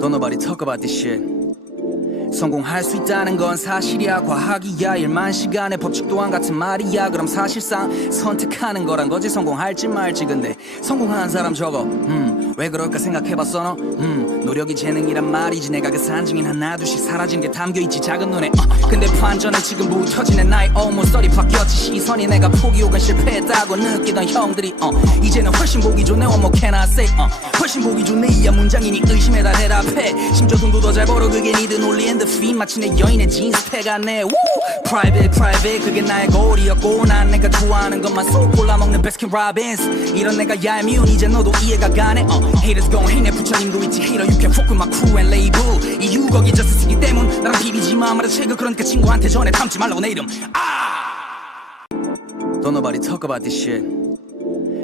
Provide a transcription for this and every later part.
Don't nobody talk about this shit. 성공할 수 있다는 건 사실이야, 과학이야, 일만 시간의 법칙 또한 같은 말이야. 그럼 사실상 선택하는 거란 거지, 성공할지 말지. 근데 성공한 사람 적어. 왜 그럴까 생각해봤어 너? 노력이 재능이란 말이지. 내가 그 산증인 하나둘씩 사라진 게 담겨있지 작은 눈에. 근데 반전은 지금부터 지낸 나의 almost 30 바뀌었지 시선이. 내가 포기 혹은 실패했다고 느끼던 형들이 이제는 훨씬 보기 좋네. What more can I say? 훨씬 보기 좋네. 이야 문장이니 의심에 다 대답해. 심지어 돈도 더 잘 벌어. 그게 니들 논리인 피 마치 내 여인의 진스 패가네. Private 그게 나의 고리였고 난 내가 좋아하는 것만 쏙 골라먹는 베스킨 라빈스. 이런 내가 얄미운 이제 너도 이해가 가네. Haters gon' hate 내 부처님도 있지. Hater you can fuck with my crew and label. 이유 거기 저스쓰기 때문 나랑 비비지마 말아 채그. 그러니까 친구한테 전해 담지 말라고 내 이름. Don't nobody talk about this shit.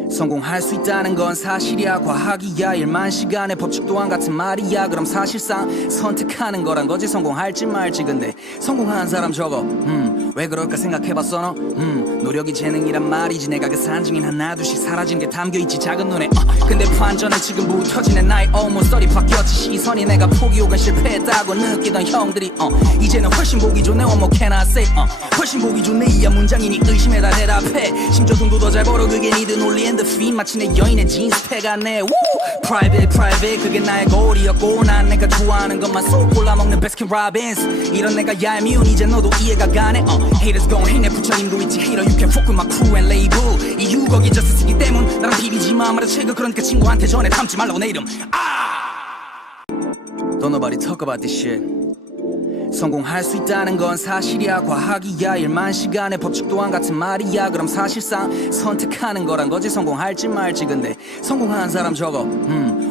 성공할 수 있다는 건 사실이야, 과학이야, 일만 시간의 법칙 또한 같은 말이야. 그럼 사실상 선택하는 거란 거지, 성공할지 말지. 근데 성공한 사람 적어. 왜 그럴까 생각해봤어 너? 노력이 재능이란 말이지. 내가 그 산증인 하나둘씩 사라진 게 담겨있지 작은 눈에. 근데 반전은 지금부터 지낸 나의 almost 30 바뀌었지 시선이. 내가 포기 혹은 실패했다고 느끼던 형들이 이제는 훨씬 보기 좋네. What more can I say? 훨씬 보기 좋네. 이야 문장이니 의심에 다 대답해. 심지어 돈도 더 잘 벌어. 그게 니들 논리인 피 마치 내 여인의 진스 패가네. Private 그게 나의 고리였고 난 내가 좋아하는 것만 쏙 골라먹는 베스킨 라빈스. 이런 내가 얄미운 이제 너도 이해가 가네. Haters gon' hate 내 부처님도 있지. Hater you can fuck with my crew and label. 이유 거기 저스쓰기 때문 나랑 비비지마 말아 채그. 그러니까 친구한테 전해 담지 말라고 내 이름. Don't nobody talk about this shit. 성공할 수 있다는 건 사실이야, 과학이야, 일만 시간의 법칙 또한 같은 말이야. 그럼 사실상 선택하는 거란 거지, 성공할지 말지. 근데 성공한 사람 적어.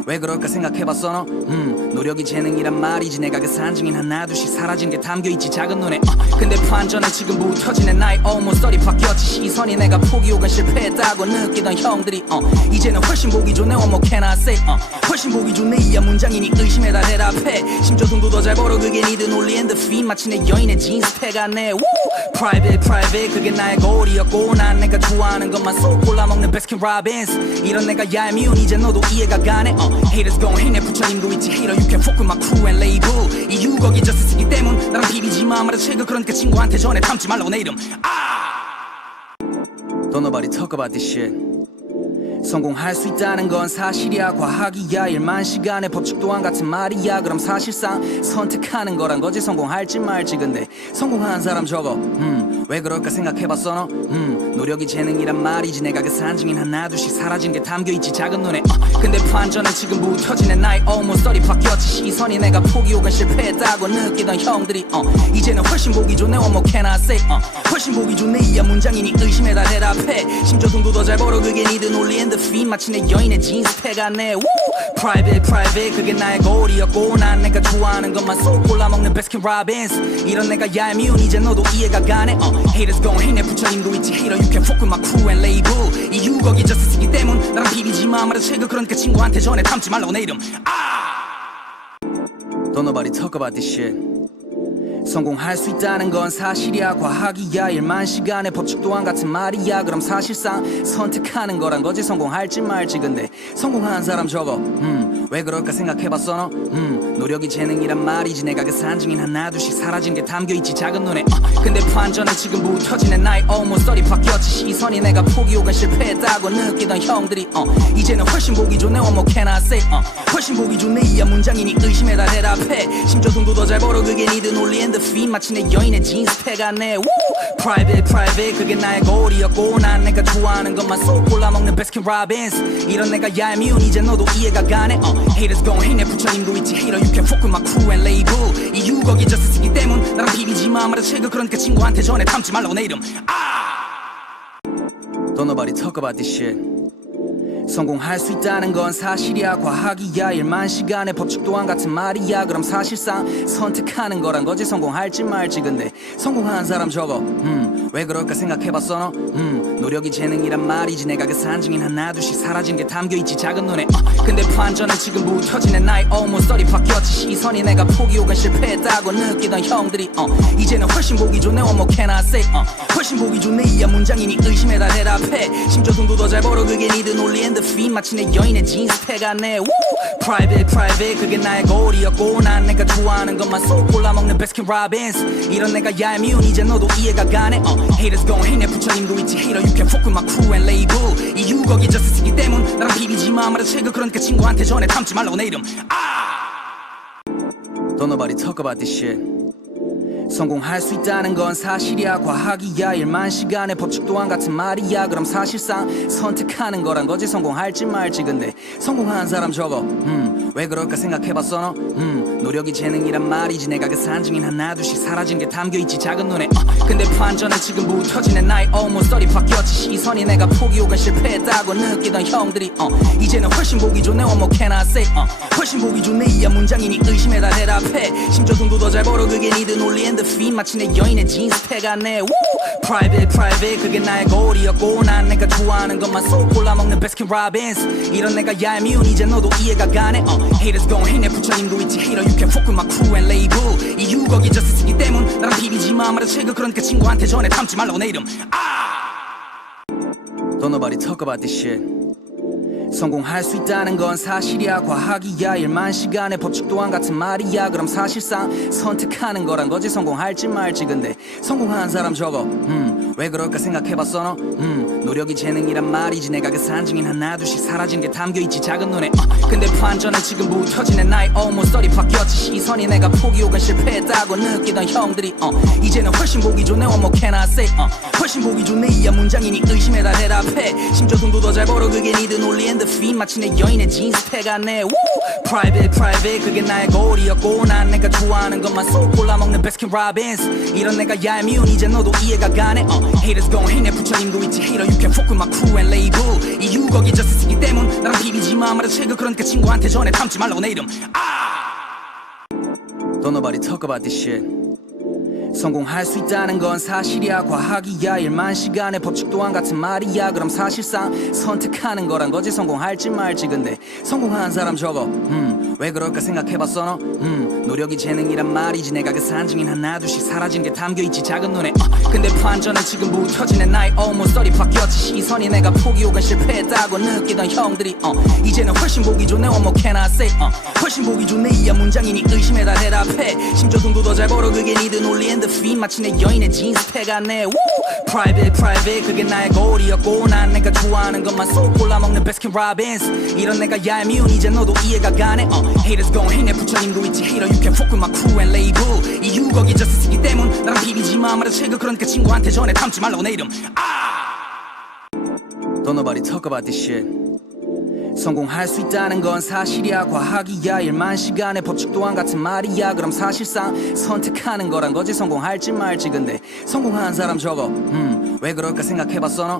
왜 그럴까 생각해봤어 너? 노력이 재능이란 말이지. 내가 그 산증인 하나둘씩 사라진 게 담겨있지 작은 눈에. 근데 반전은 지금부터 지낸 나의 almost 30 바뀌었지 시선이. 내가 포기 혹은 실패했다고 느끼던 형들이 이제는 훨씬 보기 좋네. What more can I say? 훨씬 보기 좋네. 이야 문장이니 의심에 다 대답해. 심지어 돈도 더 잘 벌어. 그게 니들 논리인 피 마치 내 여인의 진스 패가네. Private 그게 나의 고리였고 난 내가 좋아하는 것만 쏙 골라먹는 베스킨 라빈스. 이런 내가 얄미운 이제 너도 이해가 가네. Haters gon' hate 내 부처님도 있지. Hater you can fuck with my crew and label. 이유 거기 저스쓰기 때문 나랑 비비지마 말아 채그. 그러니까 친구한테 전해 담지 말라고 내 이름. Don't nobody talk about this shit. 성공할 수 있다는 건 사실이야, 과학이야, 일만 시간의 법칙 또한 같은 말이야. 그럼 사실상 선택하는 거란 거지, 성공할지 말지. 근데 성공한 사람 적어. 왜 그럴까 생각해봤어 너? 노력이 재능이란 말이지. 내가 그 산증인 하나둘씩 사라진 게 담겨있지 작은 눈에. 근데 반전은 지금부터 지낸 나의 almost 30 바뀌었지 시선이. 내가 포기 혹은 실패했다고 느끼던 형들이 이제는 훨씬 보기 좋네. What more can I say? 훨씬 보기 좋네. 이야 문장이니 의심에 다 대답해. 심지어 돈도 더 잘 벌어. 그게 니들 논리인 피 마치 내 여인의 진스 패가네. Private 그게 나의 고리였고 난 내가 좋아하는 것만 쏙 골라먹는 베스킨 라빈스. 이런 내가 얄미운 이제 너도 이해가 가네. Haters gon' hate 내 부처님도 있지. Hater you can fuck with my crew and label. 이유 거기 저스쓰기 때문 나랑 비비지마 말아 채그. 그러니까 친구한테 전해 담지 말라고 내 이름. Don't nobody talk about this shit. 성공할 수 있다는 건 사실이야, 과학이야, 일만 시간의 법칙 또한 같은 말이야. 그럼 사실상 선택하는 거란 거지, 성공할지 말지. 근데 성공한 사람 적어. 왜 그럴까 생각해봤어 너? 노력이 재능이란 말이지. 내가 그 산증인 하나둘씩 사라진 게 담겨있지 작은 눈에. 근데 반전은 지금부터 지낸 나의 almost 30 바뀌었지 시선이. 내가 포기 혹은 실패했다고 느끼던 형들이 이제는 훨씬 보기 좋네. What more can I say? 훨씬 보기 좋네. 이야 문장이니 의심에 다 대답해. 심지어 돈도 더 잘 벌어. 그게 니들 논리인 피 마치 내 여인의 진스 패가네. Private 그게 나의 고리였고 난 내가 좋아하는 것만 쏙 골라먹는 베스킨 라빈스. 이런 내가 얄미운 이제 너도 이해가 가네. Haters gon' hate 내 부처님도 있지. Hater you can fuck with my crew and label. 이유 거기 저스쓰기 때문 나랑 비비지마 말아 채그. 그러니까 친구한테 전해 담지 말라고 내 이름. Don't nobody talk about this shit. 성공할 수 있다는 건 사실이야, 과학이야, 일만 시간의 법칙 또한 같은 말이야. 그럼 사실상 선택하는 거란 거지, 성공할지 말지. 근데 성공한 사람 적어. 왜 그럴까 생각해봤어 너? 노력이 재능이란 말이지. 내가 그 산증인 하나둘씩 사라진 게 담겨있지 작은 눈에. 근데 반전은 지금부터 지낸 나의 almost 30 바뀌었지 시선이. 내가 포기 혹은 실패했다고 느끼던 형들이 이제는 훨씬 보기 좋네. What more can I say? 훨씬 보기 좋네. 이야 문장이니 의심에 다 대답해. 심지어 돈도 더 잘 벌어. 그게 니들 논리인 the feed 마치 내 여인의 진스패가 내 private 그게 나의 고리였고 난 내가 좋아하는 것만 쏙 골라먹는 베스킨 라빈스 이런 내가 얄미운 이제 너도 이해가 가네 Haters gon' hate 내 부처님도 있지 Hater you can fuck with my crew and label 이유 거기 저스쓰기 때문 나랑 비비지마 말아 최고 그러니까 친구한테 전해 담지 말라고 내 이름 Don't nobody talk about this shit 성공할 수 있다는 건 사실이야 과학이야 1만 시간의 법칙 또한 같은 말이야 그럼 사실상 선택하는 거란 거지 성공할지 말지 근데 성공한 사람 저거 왜 그럴까 생각해봤어 너 노력이 재능이란 말이지 내가 그 산증인 하나둘씩 사라진 게 담겨있지 작은 눈에 근데 반전은 지금부터 지낸 나의 almost 30 바뀌었지 시선이 내가 포기 혹은 실패했다고 느끼던 형들이 이제는 훨씬 보기 좋네 what more can I say 훨씬 보기 좋네 이야 문장이니 의심에 다 대답해 심지어 돈도 더 잘 벌어 그게 니들 논리엔 the feed 마치 내 여인의 진스패가 내 private 그게 나의 고리였고 난 내가 좋아하는 것만 쏙 골라먹는 베스킨 라빈스 이런 내가 얄미운 이제 너도 이해가 가네 Haters gon' hate 내 부처님도 있지 Hater you can fuck with my crew and label 이유 거기 저스쓰기 때문 나랑 비비지마 말아 최고 그러니까 친구한테 전해 담지 말라고 내 이름 Don't nobody talk about this shit 성공할 수 있다는 건 사실이야 과학이야 1만 시간의 법칙 또한 같은 말이야 그럼 사실상 선택하는 거란 거지 성공할지 말지 근데 성공한 사람 저거 왜 그럴까 생각해봤어 너 노력이 재능이란 말이지 내가 그 산증인 하나둘씩 사라진 게 담겨있지 작은 눈에 근데 반전은 지금부터 지낸 나의 almost 30 바뀌었지 시선이 내가 포기 혹은 실패했다고 느끼던 형들이 이제는 훨씬 보기 좋네 what more can I say 훨씬 보기 좋네 이야 문장이니 의심에 다 대답해 심지어 돈도 더 잘 벌어 그게 니들 논리엔 the feed 마치 내 여인의 진스패가 내 private 그게 나의 고리였고 난 내가 좋아하는 것만 쏙 골라먹는 베스킨 라빈스 이런 내가 얄미운 이제 너도 이해가 가네 Haters gon' hate 내 부처님도 있지 Hater you can fuck with my crew and label 이유 거기 저스쓰기 때문 나랑 비비지마 말아 최고 그러니까 친구한테 전해 담지 말라고 내 이름 Don't nobody talk about this shit 성공할 수 있다는 건 사실이야 과학이야 1만 시간의 법칙 또한 같은 말이야 그럼 사실상 선택하는 거란 거지 성공할지 말지 근데 성공한 사람 저거 왜 그럴까 생각해봤어 너 노력이 재능이란 말이지 내가 그 산증인 하나둘씩 사라진 게 담겨있지 작은 눈에 근데 반전은 지금부터 지낸 나의 almost 30 바뀌었지 시선이 내가 포기 혹은 실패했다고 느끼던 형들이 이제는 훨씬 보기 좋네 what more can I say 훨씬 보기 좋네 이야 문장이니 의심에 다 대답해 심지어 돈도 더 잘 벌어 그게 니들 논리엔 the feed 마치 내 여인의 진스패가 내 private 그게 나의 고리였고 난 내가 좋아하는 것만 쏙 골라먹는 베스킨 라빈스 이런 내가 얄미운 이제 너도 이해가 가네 Haters gon' hate 내 부처님도 있지 Hater you can fuck with my crew and label 이유 거기 저스쓰기 때문 나랑 비비지마 말아 최고 그러니까 친구한테 전해 담지 말라고 내 이름 Don't nobody talk about this shit 성공할 수 있다는 건 사실이야 과학이야 1만 시간의 법칙 또한 같은 말이야 그럼 사실상 선택하는 거란 거지 성공할지 말지 근데 성공한 사람 저거 왜 그럴까 생각해봤어 너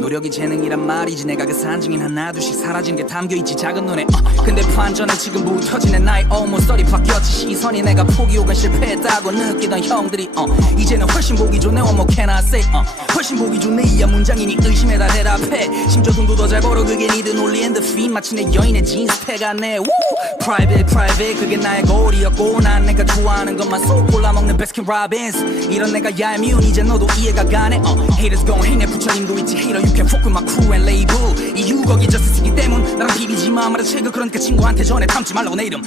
노력이 재능이란 말이지 내가 그 산증인 하나둘씩 사라진 게 담겨있지 작은 눈에 근데 반전은 지금부터 지낸 나의 almost 30 바뀌었지 시선이 내가 포기 혹은 실패했다고 느끼던 형들이 이제는 훨씬 보기 좋네 what more can I say 훨씬 보기 좋네 이야 문장이니 의심에 다 대답해 심지어 돈도 더 잘 벌어 그게 니들 논리엔 the feed 마치 내 여인의 진스패가 내 private 그게 나의 고리였고 난 내가 좋아하는 것만 쏙 골라먹는 베스킨 라빈스 이런 내가 얄미운 이제 너도 이해가 가네 Haters gon' hate 내 부처님도 있지 Hater you can fuck with my crew and label 이유 거기 저스쓰기 때문 나랑 비비지마 말아 최고 그러니까 친구한테 전해 담지 말라고 내 이름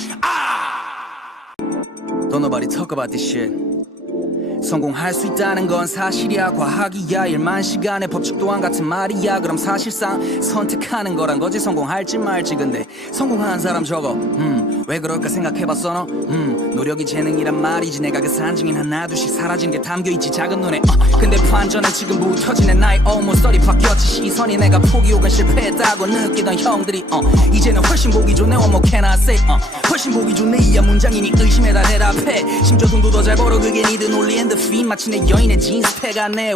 Don't nobody talk about this shit 성공할 수 있다는 건 사실이야 과학이야 1만 시간의 법칙 또한 같은 말이야 그럼 사실상 선택하는 거란 거지 성공할지 말지 근데 성공한 사람 저거 왜 그럴까 생각해봤어 너 노력이 재능이란 말이지 내가 그 산증인 하나둘씩 사라진 게 담겨있지 작은 눈에 근데 반전은 지금부터 지낸 나의 almost 30 바뀌었지 시선이 내가 포기 혹은 실패했다고 느끼던 형들이 이제는 훨씬 보기 좋네 what more can I say 훨씬 보기 좋네 이야 문장이니 의심에 다 대답해 심지어 돈도 더 잘 벌어 그게 니들 논리엔 the feed 마치 내 여인의 진스패가 내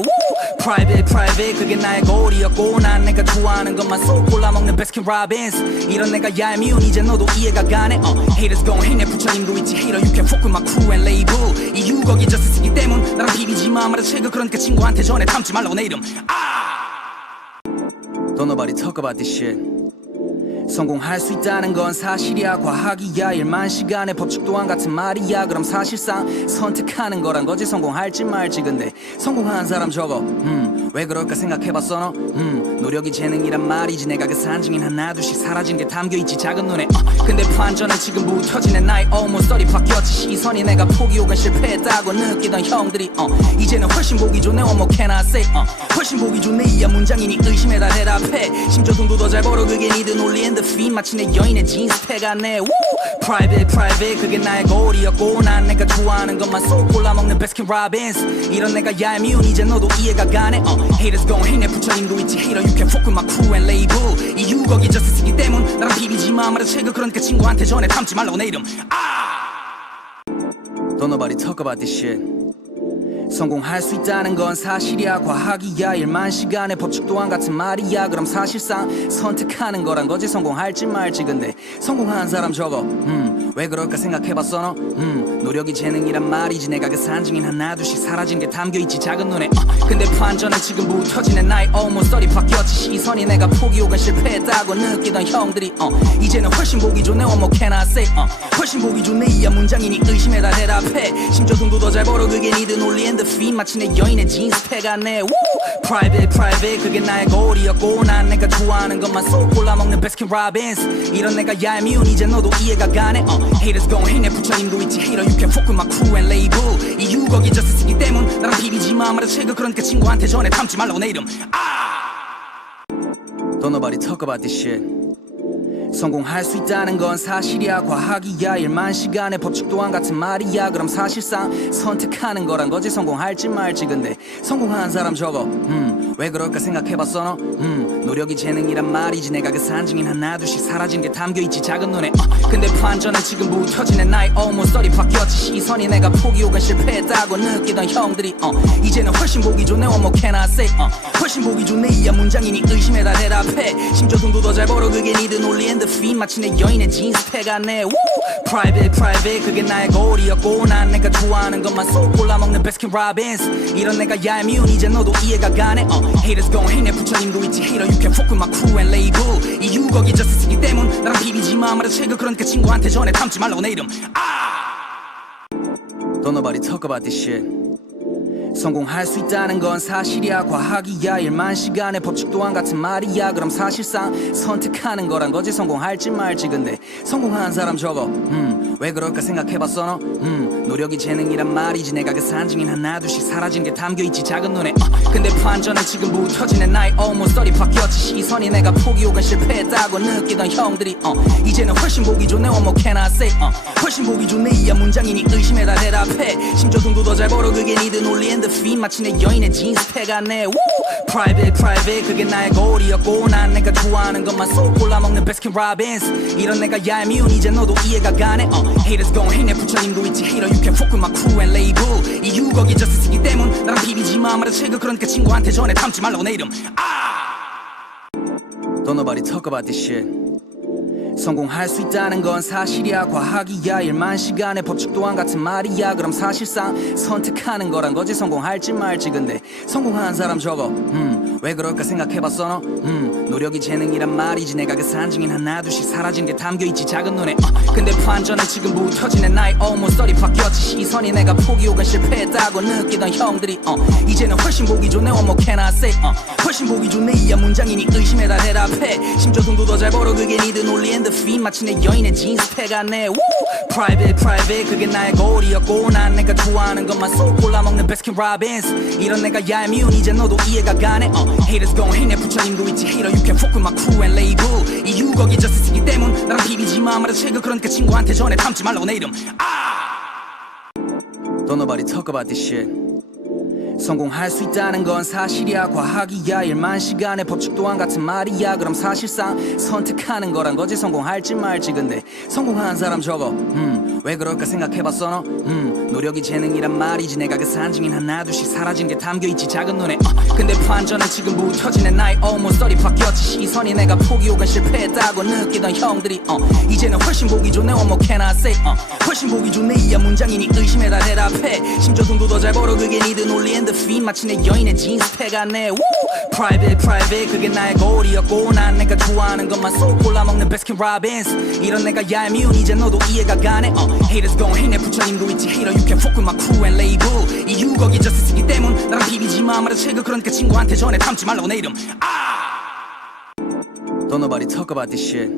private 그게 나의 고리였고 난 내가 좋아하는 것만 쏙 골라먹는 베스킨 라빈스 이런 내가 얄미운 이제 너도 이해가 가네 Haters gon' hate 내 부처님도 있지 Hater you can fuck with my crew and label 이유 거기 저스쓰기 때문 나랑 비비지마 말아 최고 그러니까 친구한테 전해 담지 말라고 내 이름 Don't nobody talk about this shit 성공할 수 있다는 건 사실이야 과학이야 1만 시간의 법칙 또한 같은 말이야 그럼 사실상 선택하는 거란 거지 성공할지 말지 근데 성공한 사람 저거 왜 그럴까 생각해봤어 너 노력이 재능이란 말이지 내가 그 산증인 하나둘씩 사라진 게 담겨있지 작은 눈에 근데 반전은 지금부터 지낸 나의 almost 30 바뀌었지 시선이 내가 포기 혹은 실패했다고 느끼던 형들이 이제는 훨씬 보기 좋네 what more can I say 훨씬 보기 좋네 이야 문장이니 의심에 다 대답해 심지어 돈도 더 잘 벌어 그게 니들 논리인 the feed 마치 내 여인의 진스 패가네 private 그게 나의 고리였고 난 내가 좋아하는 것만 쏙 골라먹는 베스킨 라빈스 이런 내가 얄미운 이제 너도 이해가 가네 haters gon' hate 내 부처님도 있지 hater you can fuck with my crew and label 이유 거기 just 쓰기 때문 나랑 비비지마 말아 채그 그러니까 친구한테 전해 담지 말라고 내 이름 Don't nobody talk about this shit 성공할 수 있다는 건 사실이야 과학이야 1만 시간의 법칙 또한 같은 말이야 그럼 사실상 선택하는 거란 거지 성공할지 말지 근데 성공한 사람 저거 왜 그럴까 생각해봤어 너 노력이 재능이란 말이지 내가 그 산증인 하나둘씩 사라진 게 담겨있지 작은 눈에 근데 반전은 지금부터 지낸 나의 almost 30 바뀌었지 시선이 내가 포기 혹은 실패했다고 느끼던 형들이 이제는 훨씬 보기 좋네 what more can I say 훨씬 보기 좋네 이야 문장이니 의심에 다 대답해 심지어 돈도 더 잘 벌어 그게 니들 논리인 the feed 마치 내 여인의 진스 패가네 private 그게 나의 고리였고 난 내가 좋아하는 것만 쏙 골라먹는 베스킨 라빈스 이런 내가 얄미운 이제 너도 이해가 가네 haters gon' hate 내 부처님도 있지 hater you can fuck with my crew and label 이유 거기 just 쓰기 때문 나랑 비비지마 말아 채그 그러니까 친구한테 전해 담지 말라고 내 이름 Don't nobody talk about this shit 성공할 수 있다는 건 사실이야 과학이야 1만 시간의 법칙 또한 같은 말이야 그럼 사실상 선택하는 거란 거지 성공할지 말지 근데 성공한 사람 저거 왜 그럴까 생각해봤어 너 노력이 재능이란 말이지 내가 그 산증인 하나둘씩 사라진 게 담겨있지 작은 눈에 근데 반전은 지금부터 지낸 나의 almost 30 바뀌었지 시선이 내가 포기 혹은 실패했다고 느끼던 형들이 이제는 훨씬 보기 좋네 what more can I say 훨씬 보기 좋네 이야 문장이니 의심에 다 대답해 심지어 돈도 더 잘 벌어 그게 니들 논리인 the feed 마치 내 여인의 진스 패가네 private 그게 나의 고리였고 난 내가 좋아하는 것만 쏙 골라먹는 베스킨 라빈스 이런 내가 얄미운 이제 너도 이해가 가네 haters gon' hate 내 부처님도 있지 hater you can fuck with my crew and label 이유 거기 just 쓰기 때문 나랑 비비지마 말아 채그 그러니까 친구한테 전해 담지 말라고 내 이름 Don't nobody talk about this shit 성공할 수 있다는 건 사실이야 과학이야 1만 시간의 법칙 또한 같은 말이야 그럼 사실상 선택하는 거란 거지 성공할지 말지 근데 성공한 사람 저거 왜 그럴까 생각해봤어 너 노력이 재능이란 말이지 내가 그 산증인 하나둘씩 사라진 게 담겨있지 작은 눈에 근데 반전은 지금부터 지낸 나의 almost 30 바뀌었지 시선이 내가 포기 혹은 실패했다고 느끼던 형들이 이제는 훨씬 보기 좋네 what more can I say 훨씬 보기 좋네 이야 문장이니 의심에 다 대답해 심지어 돈도 더 잘 벌어 그게 니들 논리인 the feed 마치 내 여인의 진스 패가네 private 그게 나의 고리였고 난 내가 좋아하는 것만 쏙 골라먹는 베스킨 라빈스 이런 내가 얄미운 이제 너도 이해가 가네 haters gon' hate 내 부처님도 있지 hater you can fuck with my crew and label 이유 거기 just 쓰기 때문 나랑 비비지마 말아 채그 그러니까 친구한테 전해 담지 말라고 내 이름 Don't nobody talk about this shit 성공할 수 있다는 건 사실이야 과학이야 1만 시간의 법칙 또한 같은 말이야 그럼 사실상 선택하는 거란 거지 성공할지 말지 근데 성공한 사람 저거 왜 그럴까 생각해봤어 너 노력이 재능이란 말이지 내가 그 산증인 하나둘씩 사라진 게 담겨있지 작은 눈에 근데 반전은 지금부터 지낸 나의 almost 30 바뀌었지 시선이 내가 포기 혹은 실패했다고 느끼던 형들이 이제는 훨씬 보기 좋네 what more can I say 훨씬 보기 좋네 이야 문장이니 의심에 다 대답해 심지어 돈도 더 잘 벌어 그게 니들 논리인 the feed 마치 내 여인의 진스 패가네 private 그게 나의 고리였고 난 내가 좋아하는 것만 쏙 골라먹는 베스킨 라빈스 이런 내가 얄미운 이제 너도 이해가 가네 haters gon' hate 내 부처님도 있지 hater you can fuck with my crew and label 이유 거기 just 쓰기 때문 나랑 비비지마 말아 채그 그러니까 친구한테 전해 담지 말라고 내 이름 Don't nobody talk about this shit 성공할 수 있다는 건 사실이야 과학이야 1만 시간의 법칙 또한 같은 말이야 그럼 사실상 선택하는 거란 거지 성공할지 말지 근데 성공한 사람 저거 왜 그럴까 생각해봤어 너 노력이 재능이란 말이지 내가 그 산증인 하나둘씩 사라진 게 담겨있지 작은 눈에 근데 반전은 지금부터 지낸 나의 almost 30 바뀌었지 시선이 내가 포기 혹은 실패했다고 느끼던 형들이 이제는 훨씬 보기 좋네 what more can I say 훨씬 보기 좋네 이야 문장이니 의심에 다 대답해 심지어 돈도 더 잘 벌어 그게 니들 논리인 the feed 마치 내 여인의 진스 패가네 private 그게 나의 고리였고 난 내가 좋아하는 것만 쏙 골라먹는 베스킨 라빈스 이런 내가 얄미운 이제 너도 이해가 가네 haters gon' hate 내 부처님도 있지 hater you can fuck with my crew and label 이유 거기 just 쓰기 때문 나랑 비비지마 말아 채그 그러니까 친구한테 전해 담지 말라고 내 이름 Don't nobody talk about this shit.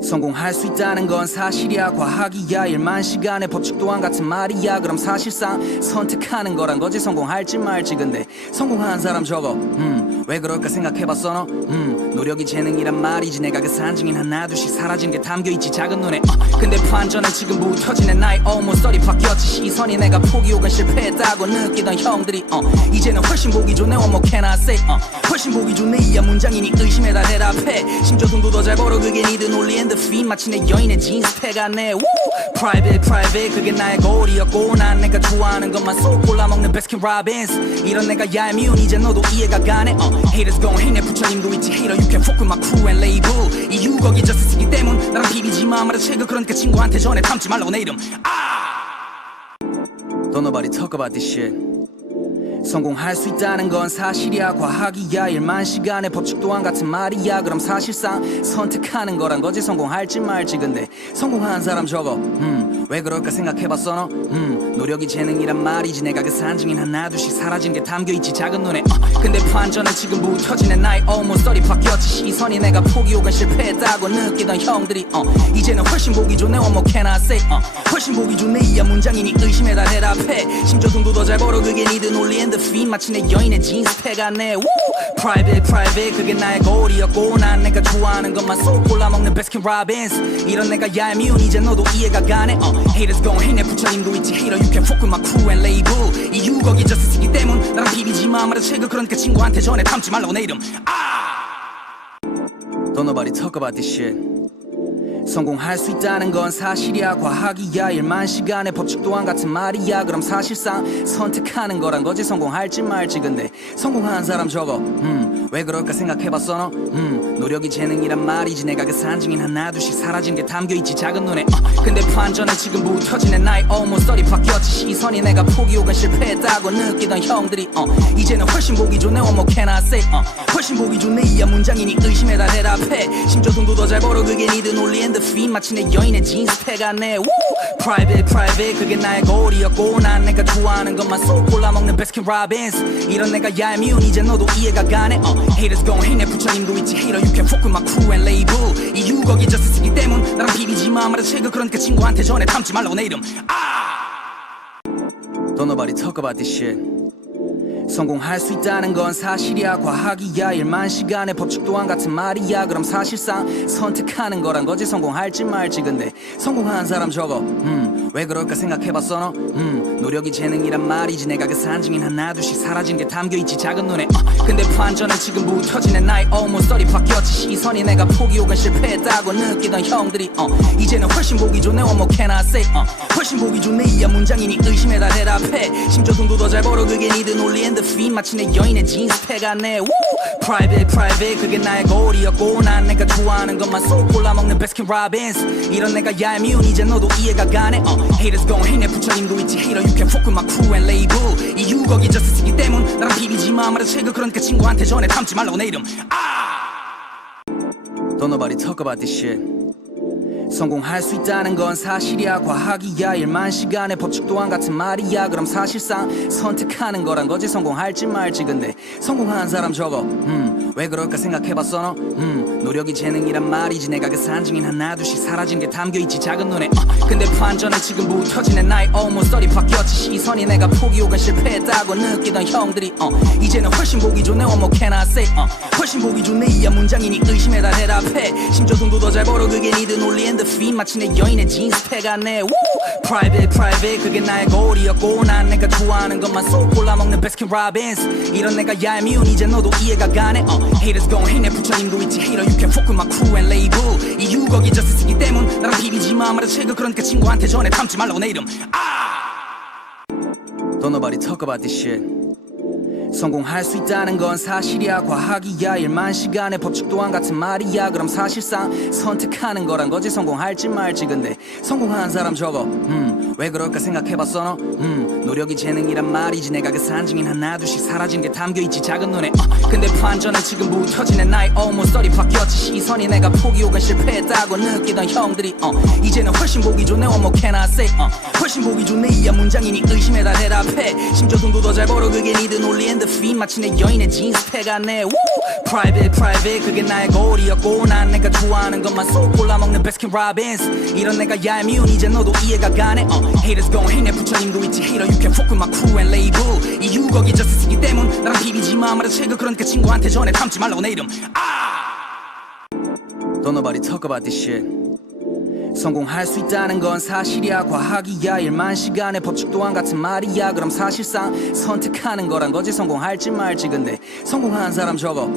성공할 수 있다는 건 사실이야 과학이야 일만 시간의 법칙 또한 같은 말이야 그럼 사실상 선택하는 거란 거지 성공할지 말지 근데 성공한 사람 적어 왜 그럴까 생각해봤어 너 노력이 재능이란 말이지 내가 그 산증인 하나둘씩 사라진 게 담겨있지 작은 눈에 근데 반전은 지금부터 지내 나의 almost 30 바뀌었지 시선이 내가 포기 혹은 실패했다고 느끼던 형들이 이제는 훨씬 보기 좋네 what more can I say 훨씬 보기 좋네 이야 문장이니 의심에 다 대답해 심지어 돈도 더 잘 벌어 그게 니들 논리인 the feed 마치 내 여인의 진스 패가네 private 그게 나의 고리였고 난 내가 좋아하는 것만 쏙 골라먹는 베스킨 라빈스 이런 내가 얄미운 이제 너도 이해가 가네 haters gon' hate 내 부처님도 있지 hater you can fuck with my crew and label 이유 거기 저스쓰기 때문 나랑 비비지마 말아 책을 그러니까 친구한테 전해 담지 말라고 내 이름 Don't nobody talk about this shit 성공할 수 있다는 건 사실이야 과학이야 일만 시간의 법칙 또한 같은 말이야 그럼 사실상 선택하는 거란 거지 성공할지 말지 근데 성공한 사람 적어 왜 그럴까 생각해봤어 너 노력이 재능이란 말이지 내가 그 산증인 하나둘씩 사라진 게 담겨있지 작은 눈에 근데 반전은 지금부터 지내 나의 almost 30 바뀌었지 시선이 내가 포기 혹은 실패했다고 느끼던 형들이 이제는 훨씬 보기 좋네 what more can I say 훨씬 보기 좋네 이야 문장이니 의심에 다 대답해 심지어 돈도 더 잘 벌어 그게 니들 논리인 the feed 마치 내 여인의 진스 패가네 private 그게 나의 고리였고 난 내가 좋아하는 것만 쏙 골라먹는 베스킨 라빈스 이런 내가 얄미운 이제 너도 이해가 가네 haters gon' hate 내 부처님도 있지 hater you can fuck with my crew and label 이유 거기 저스쓰기 때문 나랑 비비지마 말아 책을 그러니까 친구한테 전해 담지 말라고 내 이름 Don't nobody talk about this shit 성공할 수 있다는 건 사실이야 과학이야 일만 시간의 법칙 또한 같은 말이야 그럼 사실상 선택하는 거란 거지 성공할지 말지 근데 성공한 사람 적어 왜 그럴까 생각해봤어 너 노력이 재능이란 말이지 내가 그 산증인 하나둘씩 사라진 게 담겨있지 작은 눈에 근데 반전은 지금부터 지내 나의 almost 30 바뀌었지 시선이 내가 포기 혹은 실패했다고 느끼던 형들이 이제는 훨씬 보기 좋네 what more can I say 훨씬 보기 좋네 이야 문장이니 의심에 다 대답해 심지어 돈도 더 잘 벌어 그게 니들 논리인 the feed 마치 내 여인의 진스 패가네 private 그게 나의 고리였고 난 내가 좋아하는 것만 쏙 골라먹는 베스킨 라빈스 이런 내가 얄미운 이제 너도 이해가 가네 haters gon' hate 내 부처님도 있지 hater you can fuck with my crew and label 이유 거기 저스쓰기 때문 나랑 비비지마 말아 책을 그러니까 친구한테 전해 담지 말라고 내 이름 Don't nobody talk about this shit 성공할 수 있다는 건 사실이야 과학이야 일만 시간의 법칙 또한 같은 말이야 그럼 사실상 선택하는 거란 거지 성공할지 말지 근데 성공한 사람 적어 왜 그럴까 생각해봤어 너 노력이 재능이란 말이지 내가 그 산증인 하나둘씩 사라진 게 담겨있지 작은 눈에 근데 반전은 지금부터 지내 나의 almost 30 바뀌었지 시선이 내가 포기 혹은 실패했다고 느끼던 형들이 이제는 훨씬 보기 좋네 what more can I say 훨씬 보기 좋네 이야 문장이니 의심에 다 대답해 심지어 돈도 더 잘 벌어 그게 니들 논리인 the feed 마치 내 여인의 진스 패가네 private 그게 나의 고리였고 난 내가 좋아하는 것만 쏙 골라먹는 베스킨 라빈스 이런 내가 얄미운 이제 너도 이해가 가네 haters gon' hate 내 부처님도 있지 hater you can fuck with my crew and label 이유 거기 저스쓰기 때문 나랑 비비지마 말아 책을 그러니까 친구한테 전해 담지 말라고 내 이름 Don't nobody talk about this shit 성공할 수 있다는 건 사실이야 과학이야 일만 시간의 법칙 또한 같은 말이야 그럼 사실상 선택하는 거란 거지 성공할지 말지 근데 성공한 사람 적어 왜 그럴까 생각해봤어 너 노력이 재능이란 말이지 내가 그 산증인 하나둘씩 사라진 게 담겨있지 작은 눈에 근데 반전은 지금부터 지내 나의 almost 30 바뀌었지 시선이 내가 포기 혹은 실패했다고 느끼던 형들이 이제는 훨씬 보기 좋네 what more can I say 훨씬 보기 좋네 이야 문장이니 의심에 다 대답해 심지어 돈도 더 잘 벌어 그게 니들 논리인 the feed 마치 내 여인의 진스 패가네 private 그게 나의 고리였고 난 내가 좋아하는 것만 쏙 골라먹는 베스킨 라빈스 이런 내가 얄미운 이제 너도 이해가 가네 haters gon' hate 내 부처님도 있지 hater you can fuck with my crew and label 이유 거기 저스쓰기 때문 나랑 비비지마 말아 책을 그러니까 친구한테 전해 담지 말라고 내 이름 Don't nobody talk about this shit 성공할 수 있다는 건 사실이야 과학이야 일만 시간의 법칙 또한 같은 말이야 그럼 사실상 선택하는 거란 거지 성공할지 말지 근데 성공한 사람 적어 왜 그럴까 생각해봤어 너 노력이 재능이란 말이지 내가 그 산증인 하나둘씩 사라진 게 담겨있지 작은 눈에 근데 반전은 지금부터 지내 나의 almost 30 바뀌었지 시선이 내가 포기 혹은 실패했다고 느끼던 형들이 이제는 훨씬 보기 좋네 what more can I say 훨씬 보기 좋네 이야 문장이니 의심에 다 대답해 심지어 돈도 더 잘 벌어 그게 니들 논리인 feed 마치 내 여인의 진스패 같네 Woo! Private 그게 나의 고리였고 난 내가 좋아하는 것만 쏙 골라먹는 베스킨 라빈스 이런 내가 얄미운 이제 너도 이해가 가네 Haters gon' hate 내 부처님도 있지 Hater you can fuck with my crew and label 이유 거기 just 쓰기 때문 나랑 비비지마 말아 최고 그러니까 친구한테 전해 담지 말라고 내 이름 Don't nobody talk about this shit 성공할 수 있다는 건 사실이야 과학이야 일만 시간의 법칙 또한 같은 말이야 그럼 사실상 선택하는 거란 거지 성공할지 말지 근데 성공한 사람 저거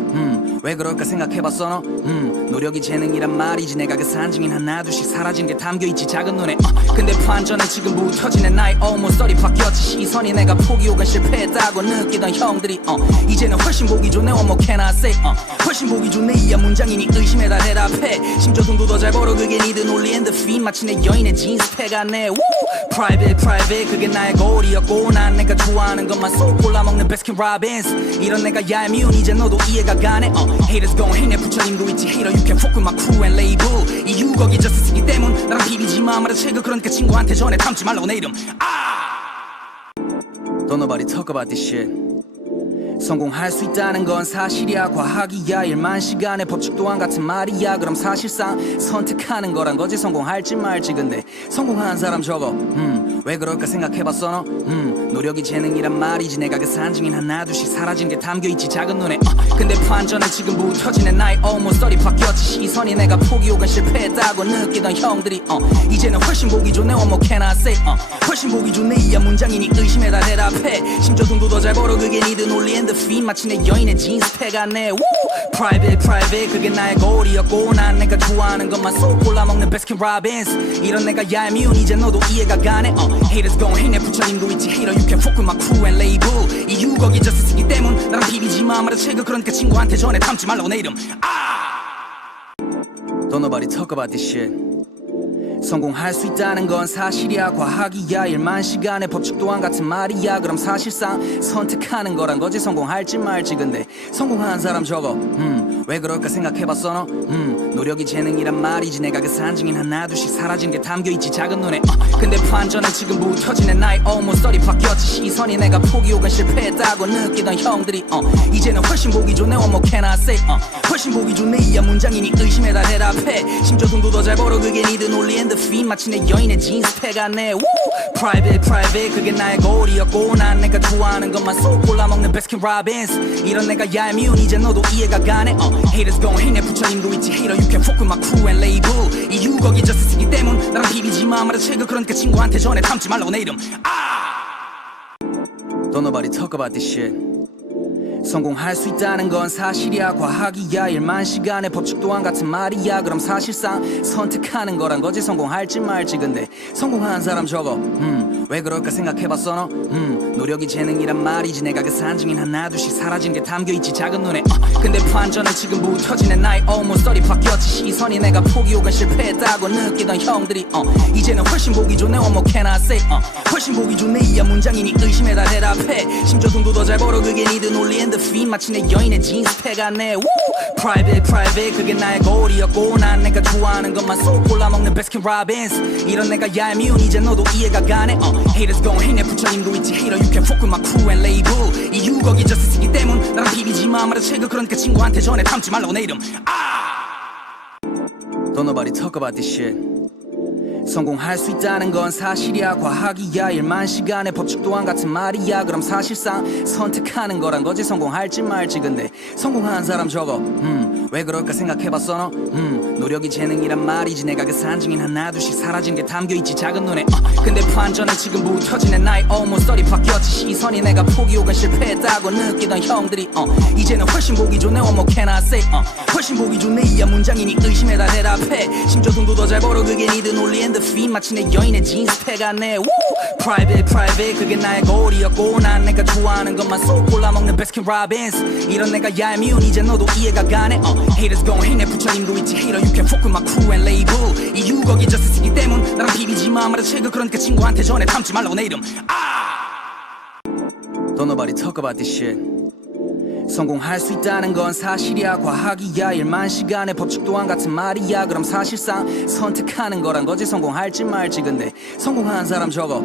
왜 그럴까 생각해봤어 너 노력이 재능이란 말이지 내가 그 산증인 하나둘씩 사라진 게 담겨있지 작은 눈에 근데 반전은 지금부터 지내 나의 almost 30 바뀌었지 시선이 내가 포기 혹은 실패했다고 느끼던 형들이 이제는 훨씬 보기 좋네 what more can I say 훨씬 보기 좋네 이야 문장이니 의심에 다 대답해 심지어 돈도 더 잘 벌어 그게 니들 논리엔 the feed 마치 내 여인의 진스패 같네 Woo! Private 그게 나의 고리였고 난 내가 좋아하는 것만 쏙 골라먹는 베스킨 라빈스 이런 내가 얄미운 이제 너도 이해가 가네 Haters gon' hate 내 부처님도 있지 Hater you can fuck with my crew and label 이유 거기 just 쓰기 때문 나랑 비비지마 말아 최고 그러니까 친구한테 전해 담지 말라고 내 이름 Don't nobody talk about this shit 성공할 수 있다는 건 사실이야 과학이야 일만 시간의 법칙 또한 같은 말이야 그럼 사실상 선택하는 거란 거지 성공할지 말지 근데 성공한 사람 저거 왜 그럴까 생각해봤어 너 노력이 재능이란 말이지 내가 그 산증인 하나둘씩 사라진 게 담겨있지 작은 눈에 근데 반전은 지금부터 지내 나의 almost 30 바뀌었지 시선이 내가 포기 혹은 실패했다고 느끼던 형들이 이제는 훨씬 보기 좋네 what more can I say 훨씬 보기 좋네 이야 문장이니 의심에 다 대답해 심지어 돈도 더 잘 벌어 그게 니들 논리엔 the feed 마치 내 여인의 진스패 같네 Woo! Private 그게 나의 고리였고 난 내가 좋아하는 것만 쏙 골라먹는 베스킨 라빈스 이런 내가 얄미운 이제 너도 이해가 가네 Haters gon' hate 내 부처님도 있지 Hater you can fuck with my crew and label 이유 거기 just 쓰기 때문 나랑 비비지마 말아 최고 그러니까 친구한테 전해 담지 말라고 내 이름 Don't nobody talk about this shit 성공할 수 있다는 건 사실이야 과학이야 일만 시간의 법칙 또한 같은 말이야 그럼 사실상 선택하는 거란 거지 성공할지 말지 근데 성공한 사람 저거 왜 그럴까 생각해봤어 너 노력이 재능이란 말이지 내가 그 산증인 하나둘씩 사라진 게 담겨있지 작은 눈에 근데 반전은 지금부터 지내 나의 almost 30 바뀌었지 시선이 내가 포기 혹은 실패했다고 느끼던 형들이 이제는 훨씬 보기 좋네 what more can I say 훨씬 보기 좋네 이야 문장이니 의심에 다 대답해 심지어 돈도 더 잘 벌어 그게 니들 논리엔 the feed 마치 내 여인의 진스패 같네 Woo! Private 그게 나의 고리였고 난 내가 좋아하는 것만 쏙 골라먹는 베스킨 라빈스 이런 내가 얄미운 이제 너도 이해가 가네 Haters gon' hate 내 부처님도 있지 Hater you can fuck with my crew and label 이유 거기 just 쓰기 때문 나랑 비비지마 말아 최고 그러니까 친구한테 전해 담지 말라고 내 이름 Don't nobody talk about this shit 성공할 수 있다는 건 사실이야 과학이야 일만 시간의 법칙 또한 같은 말이야 그럼 사실상 선택하는 거란 거지 성공할지 말지 근데 성공한 사람 저거 왜 그럴까 생각해봤어 너 노력이 재능이란 말이지 내가 그 산증인 하나둘씩 사라진 게 담겨있지 작은 눈에 근데 반전은 지금부터 지내 나의 almost 30 바뀌었지 시선이 내가 포기 혹은 실패했다고 느끼던 형들이 이제는 훨씬 보기 좋네 what more can I say 훨씬 보기 좋네 이야 문장이니 의심에 다 대답해 심지어 돈도 더 잘 벌어 그게 니들 논리엔 the feed 마치 내 여인의 진스패 같네 Woo! Private 그게 나의 고리였고 난 내가 좋아하는 것만 쏙 골라먹는 베스킨 라빈스 이런 내가 얄미운 이제 너도 이해가 가네 Haters gon' hate 내 부처님도 있지 Hater you can fuck with my crew and label 이유 거기 just 쓰기 때문 나랑 비비지마 말아 최고 그러니까 친구한테 전해 담지 말라고 내 이름 Don't nobody talk about this shit 성공할 수 있다는 건 사실이야 과학이야 일만 시간의 법칙 또한 같은 말이야 그럼 사실상 선택하는 거란 거지 성공할지 말지 근데 성공한 사람 저거 왜 그럴까 생각해봤어 너 노력이 재능이란 말이지 내가 그 산증인 하나둘씩 사라진 게 담겨있지 작은 눈에 근데 반전은 지금부터 지내 나의 almost 30 바뀌었지 시선이 내가 포기 혹은 실패했다고 느끼던 형들이 이제는 훨씬 보기 좋네 what more can I say 훨씬 보기 좋네 이야 문장이니 의심에 다 대답해 심지어 돈도 더 잘 벌어 그게 니들 논리엔 the feed 마치 내 여인의 진스패 같네 Woo! Private 그게 나의 고리였고 난 내가 좋아하는 것만 쏙 골라먹는 베스킨 라빈스 이런 내가 얄미운 이제 너도 이해가 가네 Haters gon' hate 내 부처님도 있지 Hater you can fuck with my crew and label 이유 거기 just 쓰기 때문 나랑 비비지마 말아 최고 그러니까 친구한테 전해 담지 말라고 내 이름 Don't nobody talk about this shit 성공할 수 있다는 건 사실이야 과학이야 일만 시간의 법칙 또한 같은 말이야 그럼 사실상 선택하는 거란 거지 성공할지 말지 근데 성공한 사람 저거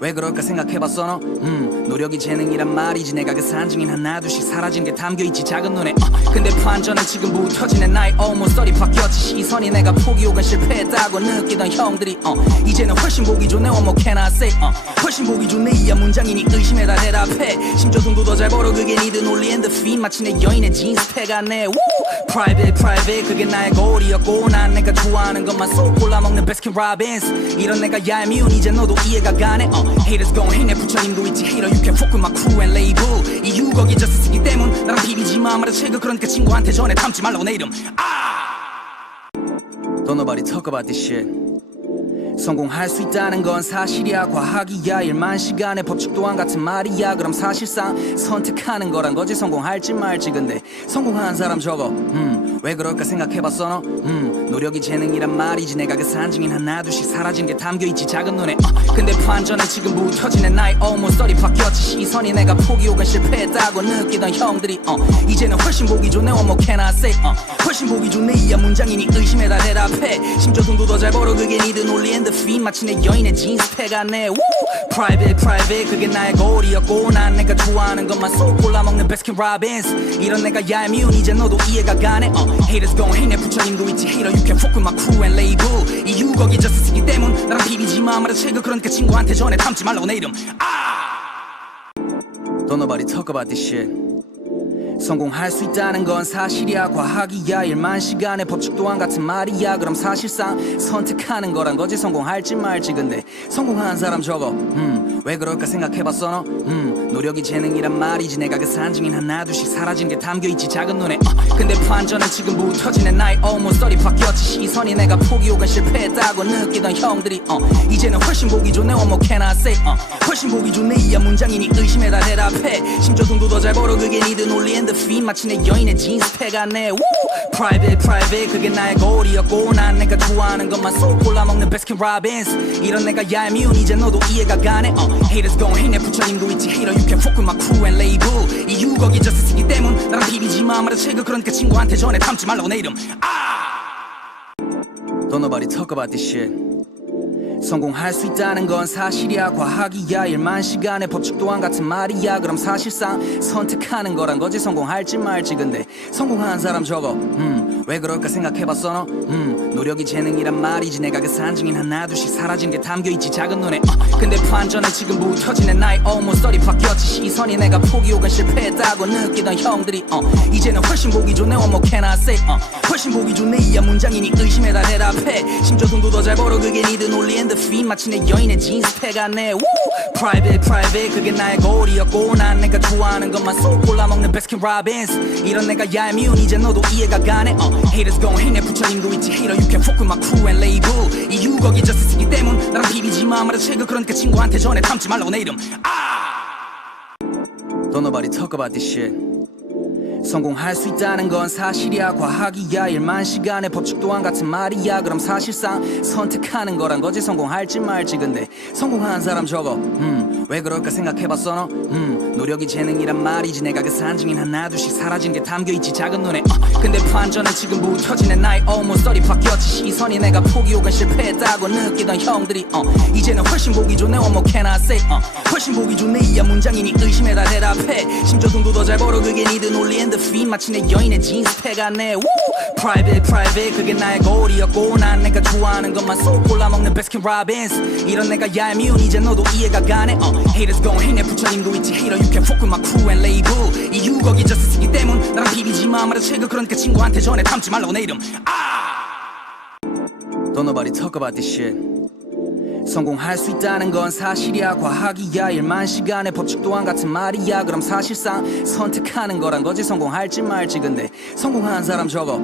왜 그럴까 생각해봤어 너 노력이 재능이란 말이지 내가 그 산증인 하나둘씩 사라진 게 담겨있지 작은 눈에 근데 반전은 지금 묻혀지는 나의 almost 30 바뀌었지 시선이 내가 포기 혹은 실패했다고 느끼던 형들이 이제는 훨씬 보기 좋네 what more can I say 훨씬 보기 좋네 이야 문장이니 의심에 다 대답해 심지어 돈도 더 잘 벌어 그게 니들 놀리는 the feed 마치 내 여인의 진스 패가네 private 그게 나의 고리였고 난 내가 좋아하는 것만 쏙 골라먹는 베스킨 라빈스 이런 내가 얄미운 이제 너도 이해가 가네 haters gon' hate 내 부처님도 있지 hater you can fuck with my crew and label 이유 거기 저스쓰기 때문 나랑 비비지마 말아 채그 그러니까 친구한테 전해 담지 말라고 내 이름 Don't nobody talk about this shit 성공할 수 있다는 건 사실이야 과학이야 1만 시간의 법칙 또한 같은 말이야 그럼 사실상 선택하는 거란 거지 성공할지 말지 근데 성공한 사람 저거 왜 그럴까 생각해봤어 너 노력이 재능이란 말이지 내가 그 산증인 하나둘씩 사라진 게 담겨있지 작은 눈에 근데 반전은 지금 묻혀지는 나의 almost 30 바뀌었지 시선이 내가 포기 혹은 실패했다고 느끼던 형들이 이제는 훨씬 보기 좋네 what more can I say 훨씬 보기 좋네 이야 문장이니 의심에 다 대답해 심지어 돈도 더 잘 벌어 그게 니들 놀리는 the feed 마치 내 여인의 진스 패가네 private 그게 나의 고리였고 난 내가 좋아하는 것만 쏙 골라먹는 베스킨 라빈스 이런 내가 얄미운 이제 너도 이해가 가네 haters gon' hate 내 부처님도 있지 hater you can fuck with my crew and label 이유 거기 저스쓰기 때문 나랑 비비지마 말아 채그 그러니까 친구한테 전해 담지 말라고 내 이름 Don't nobody talk about this shit 성공할 수 있다는 건 사실이야 과학이야 1만 시간의 법칙 또한 같은 말이야 그럼 사실상 선택하는 거란 거지 성공할지 말지 근데 성공한 사람 저거 왜 그럴까 생각해봤어 너 노력이 재능이란 말이지 내가 그 산증인 하나둘씩 사라진 게 담겨있지 작은 눈에 근데 반전은 지금 묻혀지는 나의 almost 30 바뀌었지 시선이 내가 포기 혹은 실패했다고 느끼던 형들이 이제는 훨씬 보기 좋네 what more can I say 훨씬 보기 좋네 이야 문장이니 의심에 다 대답해 심지어 돈도 더 잘 벌어 그게 니들 놀리는 the feed 마치 내 여인의 진스 패가네 private 그게 나의 고리였고 난 내가 좋아하는 것만 쏙 골라먹는 베스킨 라빈스 이런 내가 얄미운 이제 너도 이해가 가네 haters gon' hate 내 부처님도 있지 hater you can fuck with my crew and label 이유 거기 저스쓰기 때문 나랑 비비지마 말아 채그 그러니까 친구한테 전해 담지 말라고 내 이름 Don't nobody talk about this shit 성공할 수 있다는 건 사실이야 과학이야 1만 시간의 법칙 또한 같은 말이야 그럼 사실상 선택하는 거란 거지 성공할지 말지 근데 성공한 사람 저거 왜 그럴까 생각해봤어 너 노력이 재능이란 말이지 내가 그 산증인 하나둘씩 사라진 게 담겨있지 작은 눈에 근데 반전은 지금 묻혀지는 나의 almost 30 바뀌었지 시선이 내가 포기 혹은 실패했다고 느끼던 형들이 이제는 훨씬 보기 좋네 what more can I say 훨씬 보기 좋네 이야 문장이니 의심에 다 대답해 심지어 돈도 더 잘 벌어 그게 니들 놀리는 the feed 마치 내 여인의 진스 패가네 private 그게 나의 고리였고 난 내가 좋아하는 것만 쏙 골라먹는 베스킨 라빈스 이런 내가 얄미운 이제 너도 이해가 가네 haters gon' hate 내 부처님도 있지 hater you can fuck with my crew and label 이유 거기 저스쓰기 때문 나랑 비비지마 말아 채그 그러니까 친구한테 전해 담지 말라고 내 이름 Don't nobody talk about this shit 성공할 수 있다는 건 사실이야 과학이야 1만 시간의 법칙 또한 같은 말이야 그럼 사실상 선택하는 거란 거지 성공할지 말지 근데 성공한 사람 저거 왜 그럴까 생각해봤어 너 노력이 재능이란 말이지 내가 그 산증인 하나둘씩 사라진 게 담겨있지 작은 눈에 근데 반전은 지금 묻혀지는 나의 almost 30 바뀌었지 시선이 내가 포기 혹은 실패했다고 느끼던 형들이 이제는 훨씬 보기 좋네 what more can I say 훨씬 보기 좋네 이야 문장이니 의심에 다 대답해 심지어 돈도 더 잘 벌어 그게 니들 놀리는 the feed 마치 내 여인의 진스 패가네 private 그게 나의 고리였고 난 내가 좋아하는 것만 쏙 골라먹는 베스킨 라빈스 이런 내가 얄미운 이제 너도 이해가 가네 haters gon' hate 내 부처님도 있지 hater you can fuck with my crew and label 이유 거기 저스쓰기 때문 나랑 비비지마 말아 채그 그러니까 친구한테 전해 담지 말라고 내 이름 Don't nobody talk about this shit 성공할 수 있다는 건 사실이야 과학이야 1만 시간의 법칙 또한 같은 말이야 그럼 사실상 선택하는 거란 거지 성공할지 말지 근데 성공한 사람 저거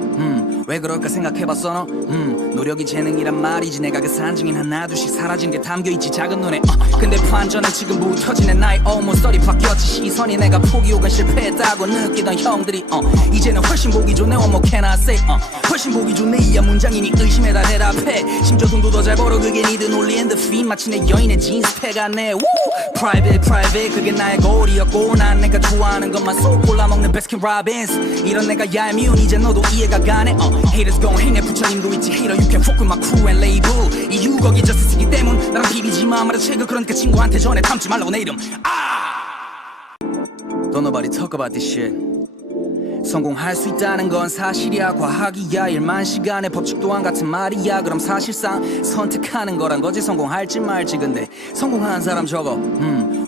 왜 그럴까 생각해봤어 너 노력이 재능이란 말이지 내가 그 산증인 하나둘씩 사라진 게 담겨있지 작은 눈에 근데 반전은 지금 묻혀지는 나의 almost 30 바뀌었지 시선이 내가 포기 혹은 실패했다고 느끼던 형들이 이제는 훨씬 보기 좋네 what more can I say 훨씬 보기 좋네 이야 문장이니 의심에 다 대답해 심지어 돈도 더 잘 벌어 그게 니들 놀리는 the feed 마치 내 여인의 진스 패가네 private 그게 나의 고리였고 난 내가 좋아하는 것만 쏙 골라먹는 베스킨 라빈스 이런 내가 얄미운 이제 너도 이해가 가네 Haters gon' hate 내 부처님도 있지 Hater you can fuck with my crew and label 이유 거기 just 쓰기 때문 나랑 비비지마 말아 채그 그러니까 친구한테 전해 탐지 말라고 내 이름 Don't nobody talk about this shit 성공할 수 있다는 건 사실이야 과학이야 1만 시간의 법칙 또한 같은 말이야 그럼 사실상 선택하는 거란 거지 성공할지 말지 근데 성공한 사람 저거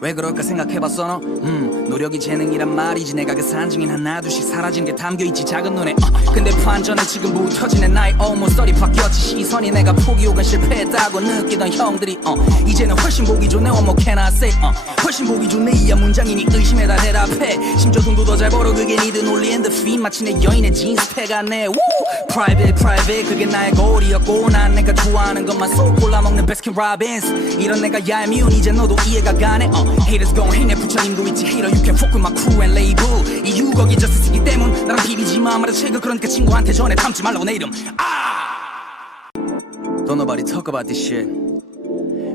왜 그럴까 생각해봤어 너 노력이 재능이란 말이지 내가 그 산증인 하나둘씩 사라진 게 담겨있지 작은 눈에 근데 반전은 지금부터 지낸 나의 almost 30 바뀌었지 시선이 내가 포기 혹은 실패했다고 느끼던 형들이 이제는 훨씬 보기 좋네 what more can I say 훨씬 보기 좋네 이야 문장이니 의심에 다 대답해 심지어 돈도 더 잘 벌어 그게 니들 논리엔 the feed 마치 내 여인의 진스 패가네 Private 그게 나의 고리였고 난 내가 좋아하는 것만 쏙 골라먹는 베스킨 라빈스 이런 내가 얄미운 이제 너도 이해가 가네 Haters gon' hate 내 부처님도 있지 Hater you can fuck with my crew and label 이유 거기 just 쓰기 때문 나랑 비비지마 말아 채그 그러니까 친구한테 전해 탐지 말라고 내 이름 Don't nobody talk about this shit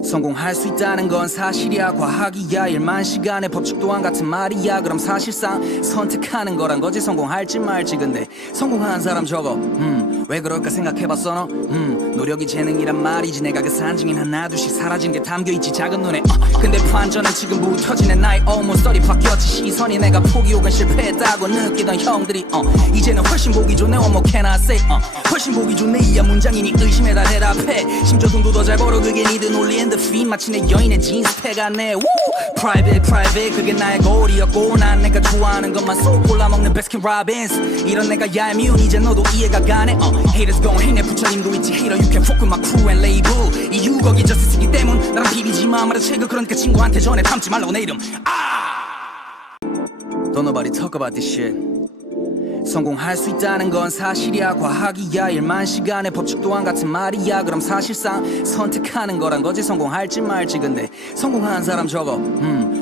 성공할 수 있다는 건 사실이야 과학이야 1만 시간의 법칙 또한 같은 말이야 그럼 사실상 선택하는 거란 거지 성공할지 말지 근데 성공한 사람 저거 왜 그럴까 생각해봤어 너 노력이 재능이란 말이지 내가 그 산증인 하나둘씩 사라진 게 담겨있지 작은 눈에 근데 반전은 지금부터 지낸 나의 almost 30 바뀌었지 시선이 내가 포기 혹은 실패했다고 느끼던 형들이 이제는 훨씬 보기 좋네 what more can I say 훨씬 보기 좋네 이야 문장이니 의심에 다 대답해 심지어 돈도 더 잘 벌어 그게 니들 논리엔 the feed 마치 내 여인의 진스 패가네 Private 그게 나의 고리였고 난 내가 좋아하는 것만 쏙 골라먹는 베스킨 라빈스 이런 내가 얄미운 이제 너도 이해가 가네 Haters gon' hate 내 부처님도 있지 Hater you can fuck with my crew and label 이유 거기 just 쓰기 때문 나랑 비비지마 말아 채그 그러니까 친구한테 전해 탐지 말라고 내 이름 Don't nobody talk about this shit 성공할 수 있다는 건 사실이야 과학이야 1만 시간의 법칙 또한 같은 말이야 그럼 사실상 선택하는 거란 거지 성공할지 말지 근데 성공한 사람 저거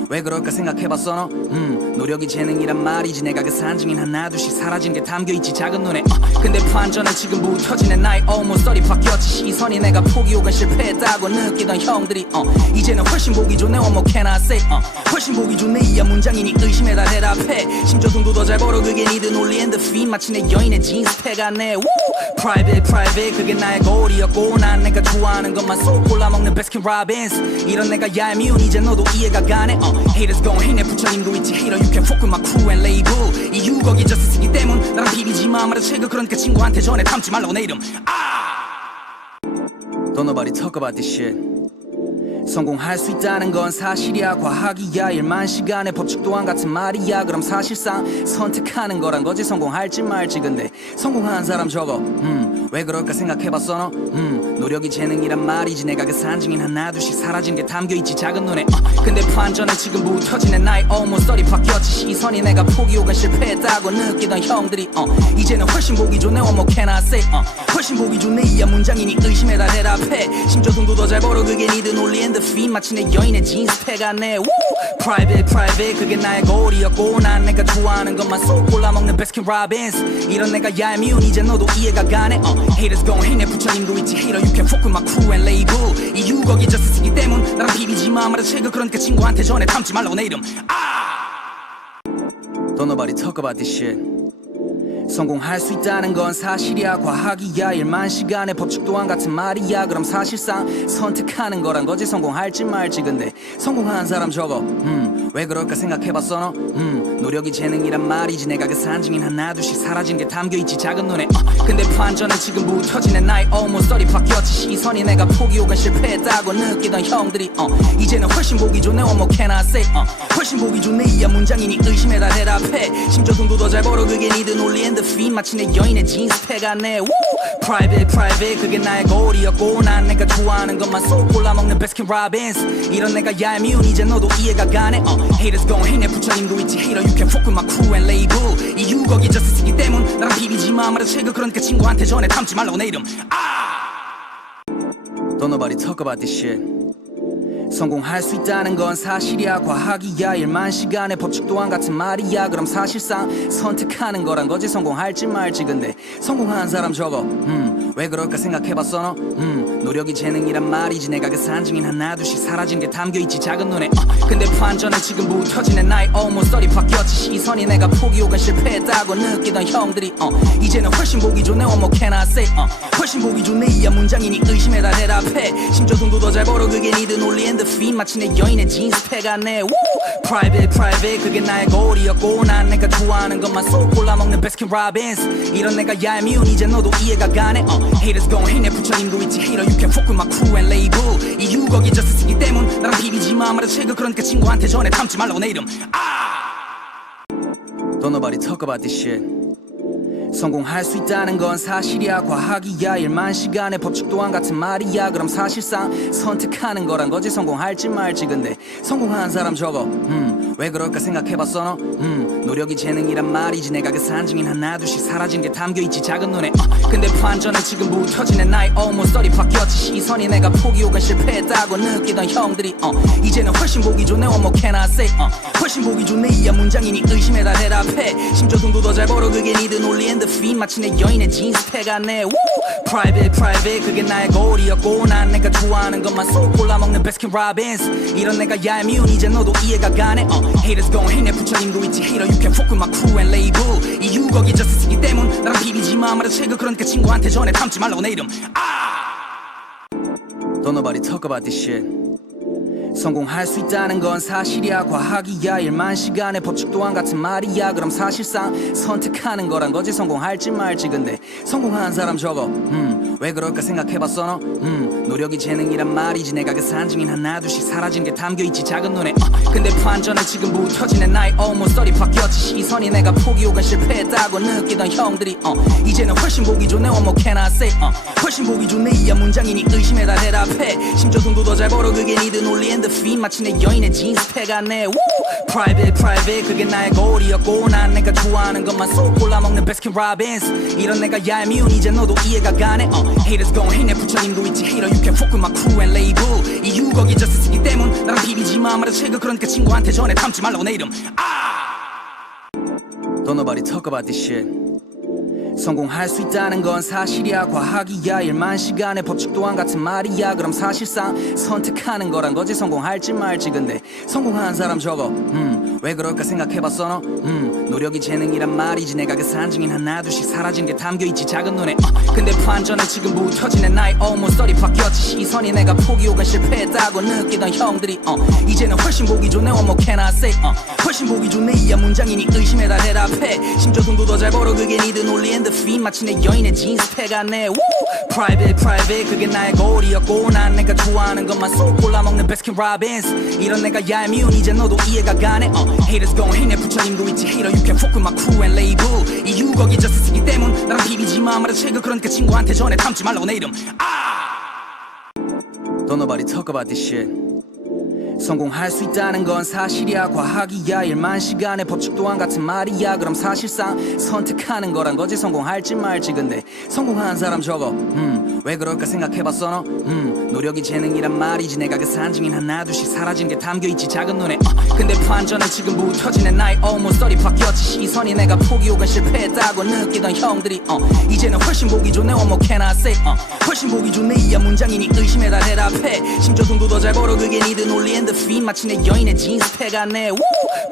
왜 그럴까 생각해봤어 너 노력이 재능이란 말이지 내가 그 산증인 하나둘씩 사라진 게 담겨있지 작은 눈에 근데 반전은 지금부터 지낸 나의 almost 30 바뀌었지 시선이 내가 포기 혹은 실패했다고 느끼던 형들이 이제는 훨씬 보기 좋네 what more can I say 훨씬 보기 좋네 이야 문장이니 의심에 다 대답해 심지어 돈도 더 잘 벌어 그게 니들 논리엔 the feed 마치 내 여인의 진스 패가네 Private 그게 나의 고리였고 난 내가 좋아하는 것만 쏙 골라먹는 베스킨 라빈스 이런 내가 얄미운 이제 너도 이해가 가네 Haters gon' hate 내 부처님도 있지 Hater you can fuck with my crew and label 이유 거기 just 쓰기 때문 나랑 비비지마 말아 채그 그러니까 친구한테 전해 탐지 말라고 내 이름 Don't nobody talk about this shit 성공할 수 있다는 건 사실이야 과학이야 1만 시간의 법칙 또한 같은 말이야 그럼 사실상 선택하는 거란 거지 성공할지 말지 근데 성공한 사람 저거 왜 그럴까 생각해봤어 너 노력이 재능이란 말이지 내가 그 산증인 하나둘씩 사라진 게 담겨있지 작은 눈에 근데 반전은 지금부터 지낸 나의 almost 30 바뀌었지 시선이 내가 포기 혹은 실패했다고 느끼던 형들이 이제는 훨씬 보기 좋네 what more can I say 훨씬 보기 좋네 이야 문장이니 의심에 다 대답해 심지어 돈도 더 잘 벌어 그게 니들 논리엔 the feed 마치 내 여인의 진스 패가네 Private 그게 나의 고리였고 난 내가 좋아하는 것만 쏙 골라먹는 베스킨 라빈스 이런 내가 얄미운 이제 너도 이해가 가네 Haters gon' hate 내 부처님도 있지 Hater you can fuck with my crew and label 이유 거기 just 쓰기 때문 나랑 비비지마 말아 채그 그러니까 친구한테 전해 탐지 말라고 내 이름 Don't nobody talk about this shit 성공할 수 있다는 건 사실이야 과학이야 1만 시간의 법칙 또한 같은 말이야 그럼 사실상 선택하는 거란 거지 성공할지 말지 근데 성공한 사람 저거 왜 그럴까 생각해봤어 너 노력이 재능이란 말이지 내가 그 산증인 하나둘씩 사라진 게 담겨있지 작은 눈에 근데 반전은 지금부터 지낸 나의 almost 30 바뀌었지 시선이 내가 포기 혹은 실패했다고 느끼던 형들이 이제는 훨씬 보기 좋네 what more can I say 훨씬 보기 좋네 이야 문장이니 의심에 다 대답해 심지어 돈도 더 잘 벌어 그게 니들 논리엔 the feed 마치 내 여인의 진스 패가네 Private 그게 나의 고리였고 난 내가 좋아하는 것만 쏙 골라먹는 베스킨 라빈스 이런 내가 얄미운 이제 너도 이해가 가네 Haters gon' hate 내 부처님도 있지 Hater you can fuck with my crew and label 이유 거기 just 쓰기 때문 나랑 비비지마 말아 채그 그러니까 친구한테 전해 탐지 말라고 내 이름 Don't nobody talk about this shit 성공할 수 있다는 건 사실이야. 과학이야. 일만 시간의 법칙 또한 같은 말이야. 그럼 사실상 선택하는 거란 거지. 성공할지 말지. 근데 성공한 사람 저거 왜 그럴까 생각해봤어 너? 노력이 재능이란 말이지. 내가 그 산증인 하나둘씩 사라진 게 담겨있지 작은 눈에. 근데 반전은 지금부터 지낸 나의 almost 30 바뀌었지. 시선이 내가 포기 혹은 실패했다고 느끼던 형들이 이제는 훨씬 보기 좋네. What more can I say? 훨씬 보기 좋네. 이야 문장이니 의심에 다 대답해. 심지어 돈도 더 잘 벌어. 그게 니들 논리인 the feed. 마치 내 여인의 진스패 같네. Private 그게 나의 고리였고 난 내가 좋아하는 것만 쏙 골라먹는 Baskin Robbins. 이런 내가 얄미운 이제 너도 이해가 가네. Haters gon' hate 내 부처님도 있지. Hater you can fuck with my crew and label. 이유 거기 저스쓰기 때문 나랑 비비지마 말아 최고. 그러니까 친구한테 전해 담지 말라고 내 이름. Don't nobody talk about this shit. 성공할 수 있다는 건 사실이야. 과학이야. 일만 시간의 법칙 또한 같은 말이야. 그럼 사실상 선택하는 거란 거지. 성공할지 말지. 근데 성공한 사람 저거 왜 그럴까 생각해봤어 너? 노력이 재능이란 말이지. 내가 그 산증인 하나둘씩 사라진 게 담겨있지 작은 눈에. 근데 반전은 지금부터 지낸 나의 almost 30 바뀌었지. 시선이 내가 포기 혹은 실패했다고 느끼던 형들이 이제는 훨씬 보기 좋네. What more can I say? 훨씬 보기 좋네. 이야 문장이니 의심에 다 대답해. 심지어 돈도 더 잘 벌어. 그게 니들 논리인 the feed. 마치 내 여인의 진스패 같네. Private 그게 나의 고리였고 난 내가 좋아하는 것만 쏙 골라먹는 Baskin Robbins. 이런 내가 얄미운 이제 너도 이해가 가네. Haters gon' hate 내 부처님도 있지. Hater you can fuck with my crew and label. 이유 거기 저스쓰기 때문 나랑 비비지마 말아 최고. 그러니까 친구한테 전해 담지 말라고 내 이름. Don't nobody talk about this shit. 성공할 수 있다는 건 사실이야. 과학이야. 일만 시간의 법칙 또한 같은 말이야. 그럼 사실상 선택하는 거란 거지. 성공할지 말지. 근데 성공한 사람 저거 왜 그럴까 생각해봤어 너? 노력이 재능이란 말이지. 내가 그 산증인 하나둘씩 사라진 게 담겨있지 작은 눈에. 근데 반전은 지금부터 지낸 나의 almost 30 바뀌었지. 시선이 내가 포기 혹은 실패했다고 느끼던 형들이 이제는 훨씬 보기 좋네. What more can I say? 훨씬 보기 좋네. 이야 문장이니 의심에 다 대답해. 심지어 돈도 더 잘 벌어. 그게 니들 논리인 the feed. 마치 내 여인의 진스패 같네. Private 그게 나의 고리였고 난 내가 좋아하는 것만 쏙 골라먹는 Baskin Robbins. 이런 내가 얄미운 이제 너도 이해가 가네. Haters gon' hate 내 부처님도 있지. Hater you can fuck with my crew and label. 이유 거기 저스쓰기 때문 나랑 비비지마 말아 최고. 그러니까 친구한테 전해 담지 말라고 내 이름. Don't nobody talk about this shit. 성공할 수 있다는 건 사실이야. 과학이야. 일만 시간의 법칙 또한 같은 말이야. 그럼 사실상 선택하는 거란 거지. 성공할지 말지. 근데 성공한 사람 저거 왜 그럴까 생각해봤어 너? 노력이 재능이란 말이지. 내가 그 산증인 하나둘씩 사라진 게 담겨있지 작은 눈에. 근데 반전은 지금부터 지낸 나의 almost 30 바뀌었지. 시선이 내가 포기 혹은 실패했다고 느끼던 형들이 이제는 훨씬 보기 좋네. What more can I say? 훨씬 보기 좋네. 이야 문장이니 의심에 다 대답해. 심지어 돈도 더 잘 벌어. 그게 니들 논리인 the feed. 마치 내 여인의 진스패 같네. Private 그게 나의 고리였고 난 내가 좋아하는 것만 쏙 골라먹는 Baskin Robbins. 이런 내가 얄미운 이제 너도 이해가 가네. Haters gon' hate 내 부처님도 있지. Hater you can fuck with my crew and label. 이유 거기 저스쓰기 때문 나랑 비비지마 말아 최고. 그러니까 친구한테 전해 담지 말라고 내 이름. Don't nobody talk about this shit. 성공할 수 있다는 건 사실이야. 과학이야. 일만 시간의 법칙 또한 같은 말이야. 그럼 사실상 선택하는 거란 거지. 성공할지 말지. 근데 성공한 사람 저거 왜 그럴까 생각해봤어 너? 노력이 재능이란 말이지. 내가 그 산증인 하나둘씩 사라진 게 담겨있지 작은 눈에. 근데 반전은 지금부터 지낸 나의 almost 30 바뀌었지. 시선이 내가 포기 혹은 실패했다고 느끼던 형들이 이제는 훨씬 보기 좋네. What more can I say? 훨씬 보기 좋네. 이야 문장이니 의심에 다 대답해. 심지어 돈도 더 잘 벌어. 그게 니들 논리인 the feed. 마치 내 여인의 진스패 같네.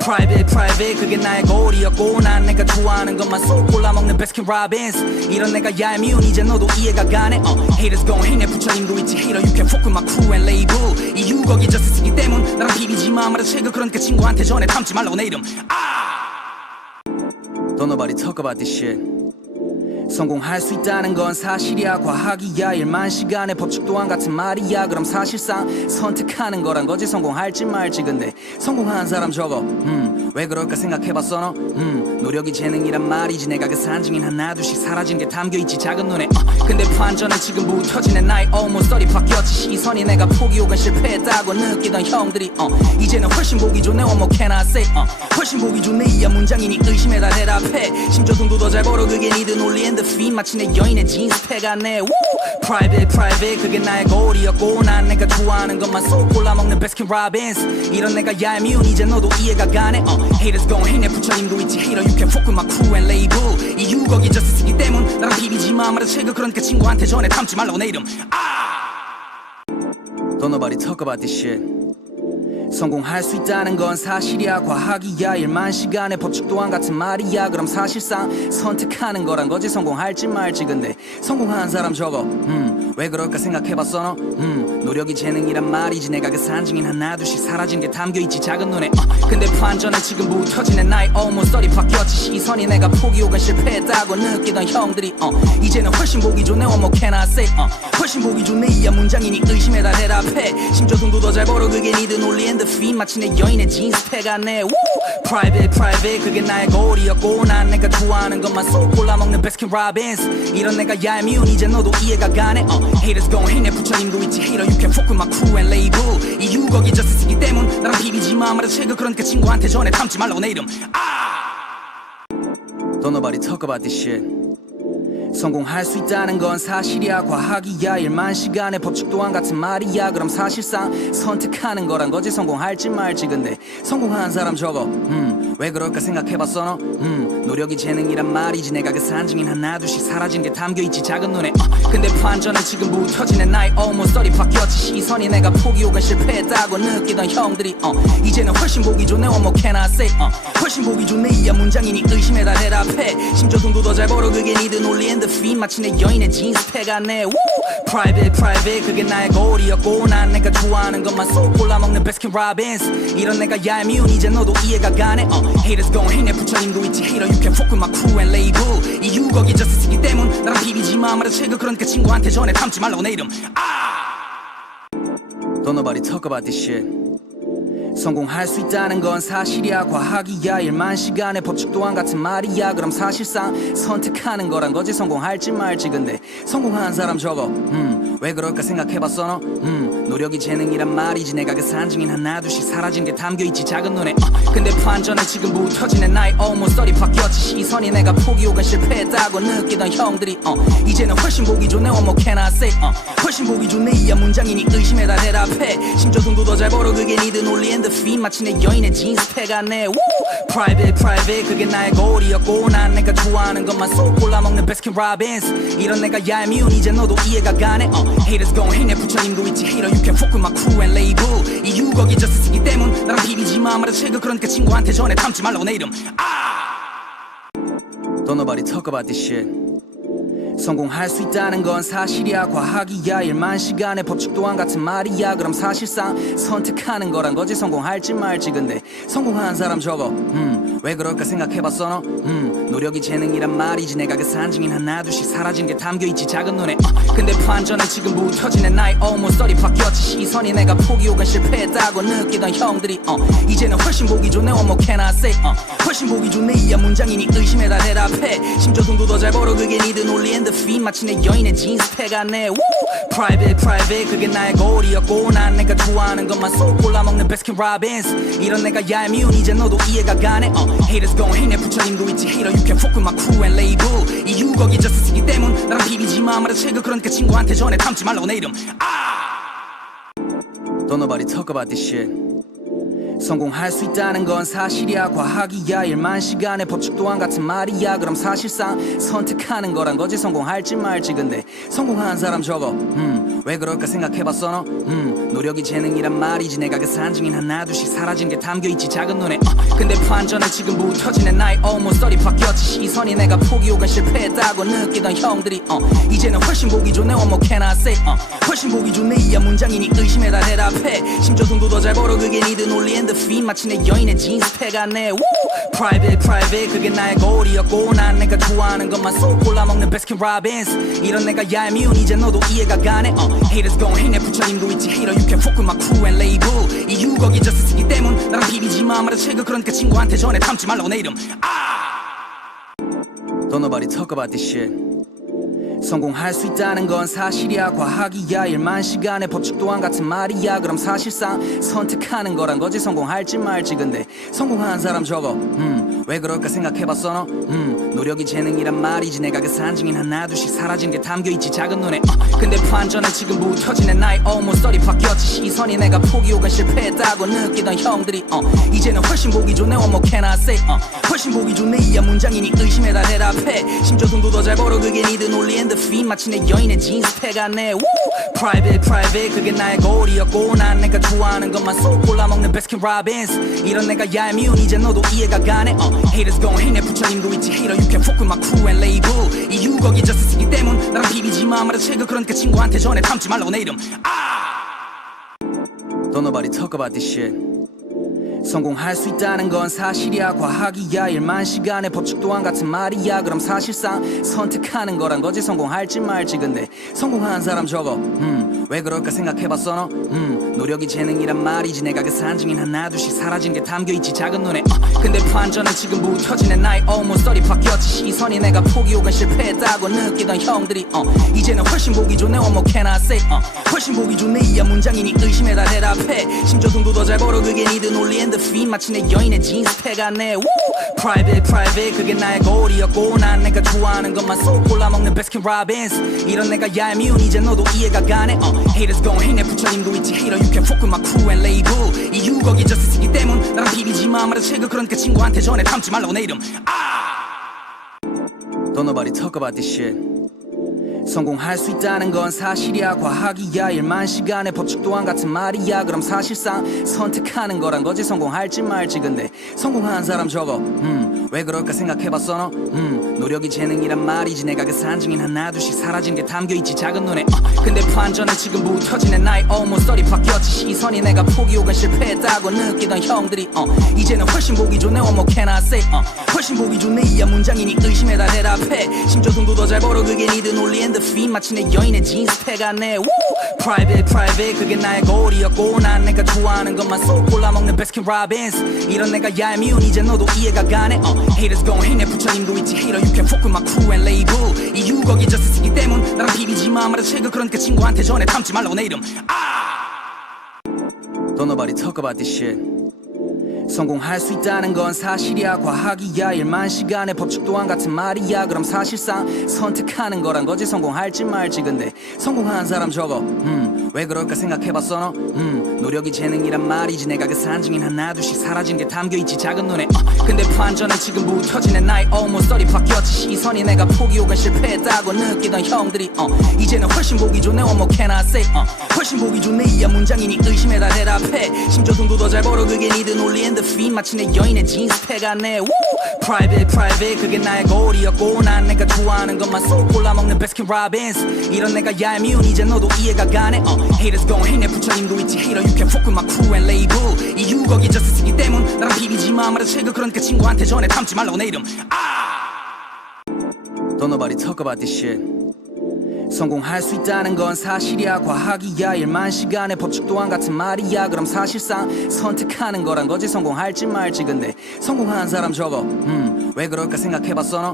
Private 그게 나의 고리였고 난 내가 좋아하는 것만 쏙 골라먹는 Baskin Robbins. 이런 내가 얄미운 이제 너도 이해가 가네. Haters gon' hate 내 부처님도 있지. Hater you can fuck with my crew and label. 이유 거기 저스쓰기 때문 나랑 비비지마 말아 최고. 그러니까 친구한테 전해 담지 말라고 내 이름. Don't nobody talk about this shit. 성공할 수 있다는 건 사실이야. 과학이야. 일만 시간의 법칙 또한 같은 말이야. 그럼 사실상 선택하는 거란 거지. 성공할지 말지. 근데 성공한 사람 저거 왜 그럴까 생각해봤어 너? 노력이 재능이란 말이지. 내가 그 산증인 하나둘씩 사라진 게 담겨있지 작은 눈에. 근데 반전은 지금부터 지낸 나의 almost 30 바뀌었지. 시선이 내가 포기 혹은 실패했다고 느끼던 형들이 이제는 훨씬 보기 좋네. What more can I say? 훨씬 보기 좋네. 이야 문장이니 의심에 다 대답해. 심지어 돈도 더 잘 벌어. 그게 니들 논리인 놀리는 the feed 마치 내 여인의 진스펙 같네. Private 그게 나의 고리였고 난 내가 좋아하는 것만 쏙 골라먹는 베스킨 라빈스. 이런 내가 얄미운 이제 너도 이해가 가네. Haters gon' hate 내 부처님도 있지. Hater you can fuck with my crew and label. 이유 거기 저스쓰기 때문 나랑 비비지마 말아 채그. 그러니까 친구한테 전해 담지 말라고 내 이름. Don't nobody talk about this shit. 성공할 수 있다는 건 사실이야. 과학이야. 1만 시간의 법칙 또한 같은 말이야. 그럼 사실상 선택하는 거란 거지. 성공할지 말지. 근데 성공한 사람 저거 왜 그럴까 생각해봤어 너? 노력이 재능이란 말이지. 내가 그 산증인 하나둘씩 사라진 게 담겨있지 작은 눈에. 근데 반전은 지금부터 지내 나의 almost 30 바뀌었지. 시선이 내가 포기 혹은 실패했다고 느끼던 형들이 이제는 훨씬 보기 좋네. What more can I say? 훨씬 보기 좋네. 이야 문장이니 의심에 다 대답해. 심지어 돈도 더 잘 벌어. 그게 니들 놀리는 the feed 마치 내 여인의 진스펙 같네. Private 그게 나의 고리였고 난 내가 좋아하는 것만 쏙 골라먹는 베스킨 라빈스. 이런 내가 얄미운 이제 너도 이해가 가네. Haters gon' hate 내 부처님도 있지. Hater you can fuck with my crew and label. 이유 거기 저스쓰기 때문 나랑 비비지마 말아 채그. 그러니까 친구한테 전해 담지 말라고 내 이름. Don't nobody talk about this shit. 성공할 수 있다는 건 사실이야. 과학이야. 1만 시간의 법칙 또한 같은 말이야. 그럼 사실상 선택하는 거란 거지. 성공할지 말지. 근데 성공한 사람 저거 왜 그럴까 생각해봤어 너? 노력이 재능이란 말이지. 내가 그 산증인 하나둘씩 사라진 게 담겨있지 작은 눈에. 근데 반전은 지금부터 지내 나의 almost 30 바뀌었지. 시선이 내가 포기 혹은 실패했다고 느끼던 형들이 이제는 훨씬 보기 좋네. What more can I say? 훨씬 보기 좋네. 이야 문장이니 의심에 다 대답해. 심지어 돈도 더 잘 벌어. 그게 니들 놀리는 the feed 마치 내 여인의 진스펙 같네. Private 그게 나의 고리였고 난 내가 좋아하는 것만 쏙 골라먹는 베스킨 라빈스. 이런 내가 얄미운 이제 너도 이해가 가네. Haters gon' hate 내 부처님도 있지. Hater you can fuck with my crew and label. 이유 거기 저스쓰기 때문 나랑 비비지마 말아 채그. 그러니까 친구한테 전해 담지 말라고 내 이름. Don't nobody talk about this shit. 성공할 수 있다는 건 사실이야. 과학이야. 1만 시간의 법칙 또한 같은 말이야. 그럼 사실상 선택하는 거란 거지. 성공할지 말지. 근데 성공한 사람 저거 왜 그럴까 생각해봤어 너? 노력이 재능이란 말이지. 내가 그 산증인 하나둘씩 사라진 게 담겨있지 작은 눈에. 근데 반전은 지금부터 지내 나의 almost 30 바뀌었지. 시선이 내가 포기 혹은 실패했다고 느끼던 형들이 이제는 훨씬 보기 좋네. What more can I say? 훨씬 보기 좋네. 이야 문장이니 의심에 다 대답해. 심지어 돈도 더 잘 벌어. 그게 니들 놀리는 the feed 마치 내 여인의 진스펙 같네. Private 그게 나의 고리였고 난 내가 좋아하는 것만 쏙 골라먹는 베스킨 라빈스. 이런 내가 얄미운 이제 너도 이해가 가네. Haters gon' hate 내 부처님도 있지. Hater you can fuck with my crew and label. 이유 거기 저스쓰기 때문 나랑 비비지마 말아 채그. 그러니까 친구한테 전해 담지 말라고 내 이름. Don't nobody talk about this shit. 성공할 수 있다는 건 사실이야. 과학이야. 1만 시간의 법칙 또한 같은 말이야. 그럼 사실상 선택하는 거란 거지. 성공할지 말지. 근데 성공한 사람 저거 왜 그럴까 생각해봤어 너? 노력이 재능이란 말이지. 내가 그 산증인 하나둘씩 사라진 게 담겨있지 작은 눈에. 근데 반전은 지금부터 지내 나의 almost 30 바뀌었지. 시선이 내가 포기 혹은 실패했다고 느끼던 형들이 이제는 훨씬 보기 좋네. What more can I say? 훨씬 보기 좋네. 이야 문장이니 의심에 다 대답해. 심지어 돈도 더 잘 벌어. 그게 니들 놀리는 the feed 마치 내 여인의 진스펙 같네. Private 그게 나의 고리였고 난 내가 좋아하는 것만 쏙 골라먹는 베스킨 라빈스. 이런 내가 얄미운 이제 너도 이해가 가네. Haters gon' hate 내 부처님도 있지. Hater you can fuck with my crew and label. 이유 거기 저스쓰기 때문 나랑 비비지마 말아 채그. 그러니까 친구한테 전해 담지 말라고 내 이름. Don't nobody talk about this shit. 성공할 수 있다는 건 사실이야. 과학이야. 1만 시간의 법칙 또한 같은 말이야. 그럼 사실상 선택하는 거란 거지. 성공할지 말지. 근데 성공한 사람 저거 왜 그럴까 생각해봤어 너? 노력이 재능이란 말이지. 내가 그 산증인 하나둘씩 사라진 게 담겨있지 작은 눈에. 근데 반전은 지금부터 지내 나의 almost 30 바뀌었지. 시선이 내가 포기 혹은 실패했다고 느끼던 형들이 이제는 훨씬 보기 좋네. What more can I say? 훨씬 보기 좋네. 이야 문장이니 의심에 다 대답해. 심지어 돈도 더 잘 벌어. 그게 니들 놀리는 the feed 마치 내 여인의 진스펙 같네. Private 그게 나의 고리였고 난 내가 좋아하는 것만 쏙 골라먹는 베스킨 라빈스. 이런 내가 얄미운 이제 너도 이해가 가네. Haters gon' hate 내 부처님도 있지. Hater you can fuck with my crew and label. 이유 거기 저스쓰기 때문 나랑 비비지마 말아 채그. 그러니까 친구한테 전해 담지 말라고 내 이름. Don't nobody talk about this shit. 성공할 수 있다는 건 사실이야. 과학이야. 1만 시간의 법칙 또한 같은 말이야. 그럼 사실상 선택하는 거란 거지. 성공할지 말지. 근데 성공한 사람 저거 왜 그럴까 생각해봤어 너? 노력이 재능이란 말이지 내가 그 산증인 하나둘씩 사라진 게 담겨있지 작은 눈에 근데 반전은 지금 무터지네 나의 almost 30 바뀌었지 시선이 내가 포기 혹은 실패했다고 느끼던 형들이 이제는 훨씬 보기 좋네 what more can I say 훨씬 보기 좋네 이야 문장이니 의심에 다 대답해 심지어 돈도 더 잘 벌어 그게 니들 논리인 the feed 마치 내 여인의 진스 패가네 Private private 그게 나의 고리였고 난 내가 좋아하는 것만 쏙 골라먹는 Baskin Robbins 이런 내가 얄미운 이제 너도 이해가 가네 Haters gon' hate 내 부처님도 있지 Hater you can fuck with my crew and label 이유 거기 저스쓰기 때문 나랑 비비지마 말아 채그 그러니까 친구한테 전해 담지 말라고 내 이름 Don't nobody talk about this shit 성공할 수 있다는 건 사실이야 과학이야 일만 시간의 법칙 또한 같은 말이야 그럼 사실상 선택하는 거란 거지 성공할지 말지 근데 성공한 사람 적어 왜 그럴까 생각해봤어 너 노력이 재능이란 말이지 내가 그 산증인 하나둘씩 사라진 게 담겨있지 작은 눈에 근데 반전은 지금 무터지네 나의 almost 30 바뀌었지 시선이 내가 포기 혹은 실패했다고 느끼던 형들이 이제는 훨씬 보기 좋네 what more can I say 훨씬 보기 좋네 이야 문장이니 의심에 다 대답해 심지어 돈도 더 잘 벌어 그게 니들 논리인 the feed 마치 내 여인의 진스 패가네 Private private 그게 나의 고리였고 난 내가 좋아하는 것만 쏙 골라먹는 Baskin Robbins 이런 내가 얄미운 이제 너도 이해가 가네 Haters gon' hate 내 부처님도 있지 Hater you can fuck with my crew and label 이유 거기 저스쓰기 때문 나랑 비비지마 말아 채그 그러니까 친구한테 전해 담지 말라고 내 이름 Don't nobody talk about this shit 성공할 수 있다는 건 사실이야 과학이야 일만 시간의 법칙 또한 같은 말이야 그럼 사실상 선택하는 거란 거지 성공할지 말지 근데 성공한 사람 적어 왜 그럴까 생각해봤어 너? 노력이 재능이란 말이지 내가 그 산증인 하나둘씩 사라진 게 담겨있지 작은 눈에 근데 반전은 지금 무터지네 나의 almost 30 바뀌었지 시선이 내가 포기 혹은 실패했다고 느끼던 형들이 이제는 훨씬 보기 좋네 what more can I say 훨씬 보기 좋네 이야 문장이니 의심에 다 대답해 심지어 돈도 더 잘 벌어 그게 니들 논리인 the feed 마치 내 여인의 진스 패가네 Private private 그게 나의 고리였고 난 내가 좋아하는 것만 쏙 골라먹는 Baskin Robbins 이런 내가 얄미운 이제 너도 이해가 가네 Haters gon' hate 내 부처님도 있지 Hater you can fuck with my crew and label 이유 거기 저스쓰기 때문 나랑 비비지마 말아 채그 그러니까 친구한테 전해 담지 말라고 내 이름 Don't nobody talk about this shit 성공할 수 있다는 건 사실이야 과학이야 일만 시간의 법칙 또한 같은 말이야 그럼 사실상 선택하는 거란 거지 성공할지 말지 근데 성공한 사람 적어 왜 그럴까 생각해봤어 너? 노력이 재능이란 말이지 내가 그 산증인 하나둘씩 사라진 게 담겨있지 작은 눈에 근데 반전은 지금 무터지네 나의 almost 30 바뀌었지 시선이 내가 포기 혹은 실패했다고 느끼던 형들이 이제는 훨씬 보기 좋네 what more can I say 훨씬 보기 좋네 이야 문장이니 의심에 다 대답해 심지어 돈도 더 잘 벌어 그게 니들 논리인 the feed 마치 내 여인의 진스 패가네 Private private 그게 나의 고리였고 난 내가 좋아하는 것만 쏙 골라먹는 Baskin Robbins 이런 내가 얄미운 이제 너도 이해가 가네 Haters gon' hate 내 부처님도 있지 Hater you can fuck with my crew and label 이유 거기 저스쓰기 때문 나랑 비비지마 말아 채그 그러니까 친구한테 전해 담지 말라고 내 이름 Don't nobody talk about this shit 성공할 수 있다는 건 사실이야 과학이야 일만 시간의 법칙 또한 같은 말이야 그럼 사실상 선택하는 거란 거지 성공할지 말지 근데 성공한 사람 적어 왜 그럴까 생각해봤어 너?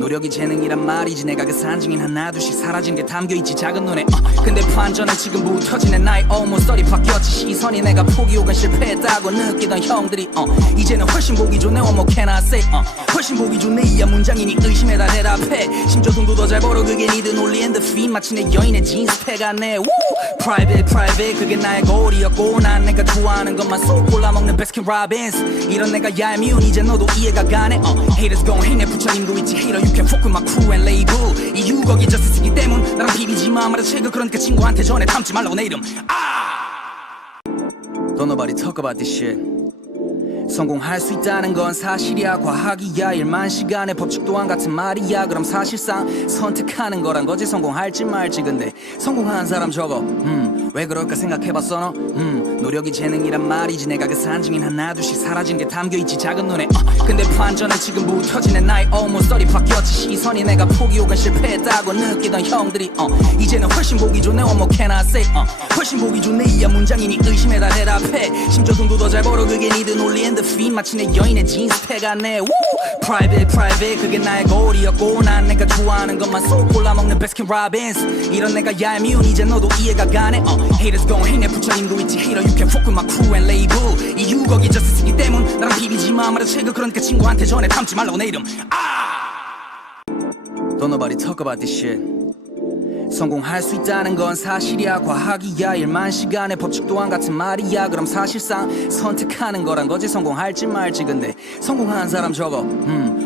노력이 재능이란 말이지 내가 그 산증인 하나둘씩 사라진 게 담겨있지 작은 눈에 근데 반전은 지금 무터지네 나의 almost 30 바뀌었지 시선이 내가 포기 혹은 실패했다고 느끼던 형들이 이제는 훨씬 보기 좋네 what more can I say 훨씬 보기 좋네 이야 문장이니 의심에 다 대답해 심지어 돈도 더 잘 벌어 그게 니들 논리인 the feed 마치 내 여인의 진스 패가네 Private private 그게 나의 고리였고 난 내가 좋아하는 것만 쏙 골라먹는 Baskin Robbins 이런 내가 얄미운 이제 너도 이해가 가네 Haters gon' hate 내 부처님도 있지 Hater you can fuck with my crew and label 이유 거기 저스쓰기 때문 나랑 비비지마 말아 채그 그러니까 친구한테 전해 담지 말라고 내 이름 Don't nobody talk about this shit 성공할 수 있다는 건 사실이야 과학이야 일만 시간의 법칙 또한 같은 말이야 그럼 사실상 선택하는 거란 거지 성공할지 말지 근데 성공한 사람 적어 왜 그럴까 생각해봤어 너? 노력이 재능이란 말이지 내가 그 산증인 하나둘씩 사라진 게 담겨있지 작은 눈에 근데 반전은 지금 무터지네 나의 almost 30 바뀌었지 시선이 내가 포기 혹은 실패했다고 느끼던 형들이 이제는 훨씬 보기 좋네 what more can I say 훨씬 보기 좋네 이야 문장이니 의심에 다 대답해 심지어 돈도 더 잘 벌어 그게 니들 논리인 the feed 마치 내 여인의 진스 패가네 Private private 그게 나의 고리였고 난 내가 좋아하는 것만 쏙 골라먹는 Baskin Robbins 이런 내가 얄미운 이제 너도 이해가 가네 Haters gon' hate 내 부처님도 있지 Hater you can fuck with my crew and label. 이유 거기 just 쓰기 때문 나랑 비비지마 말해 최고 그러니까 친구한테 전해 담지 말라고 내 이름. Don't nobody talk about this shit. 성공할 수 있다는 건 사실이야 과학이야 1만 시간의 법칙 또한 같은 말이야 그럼 사실상 선택하는 거란 거지 성공할지 말지 근데 성공한 사람 저거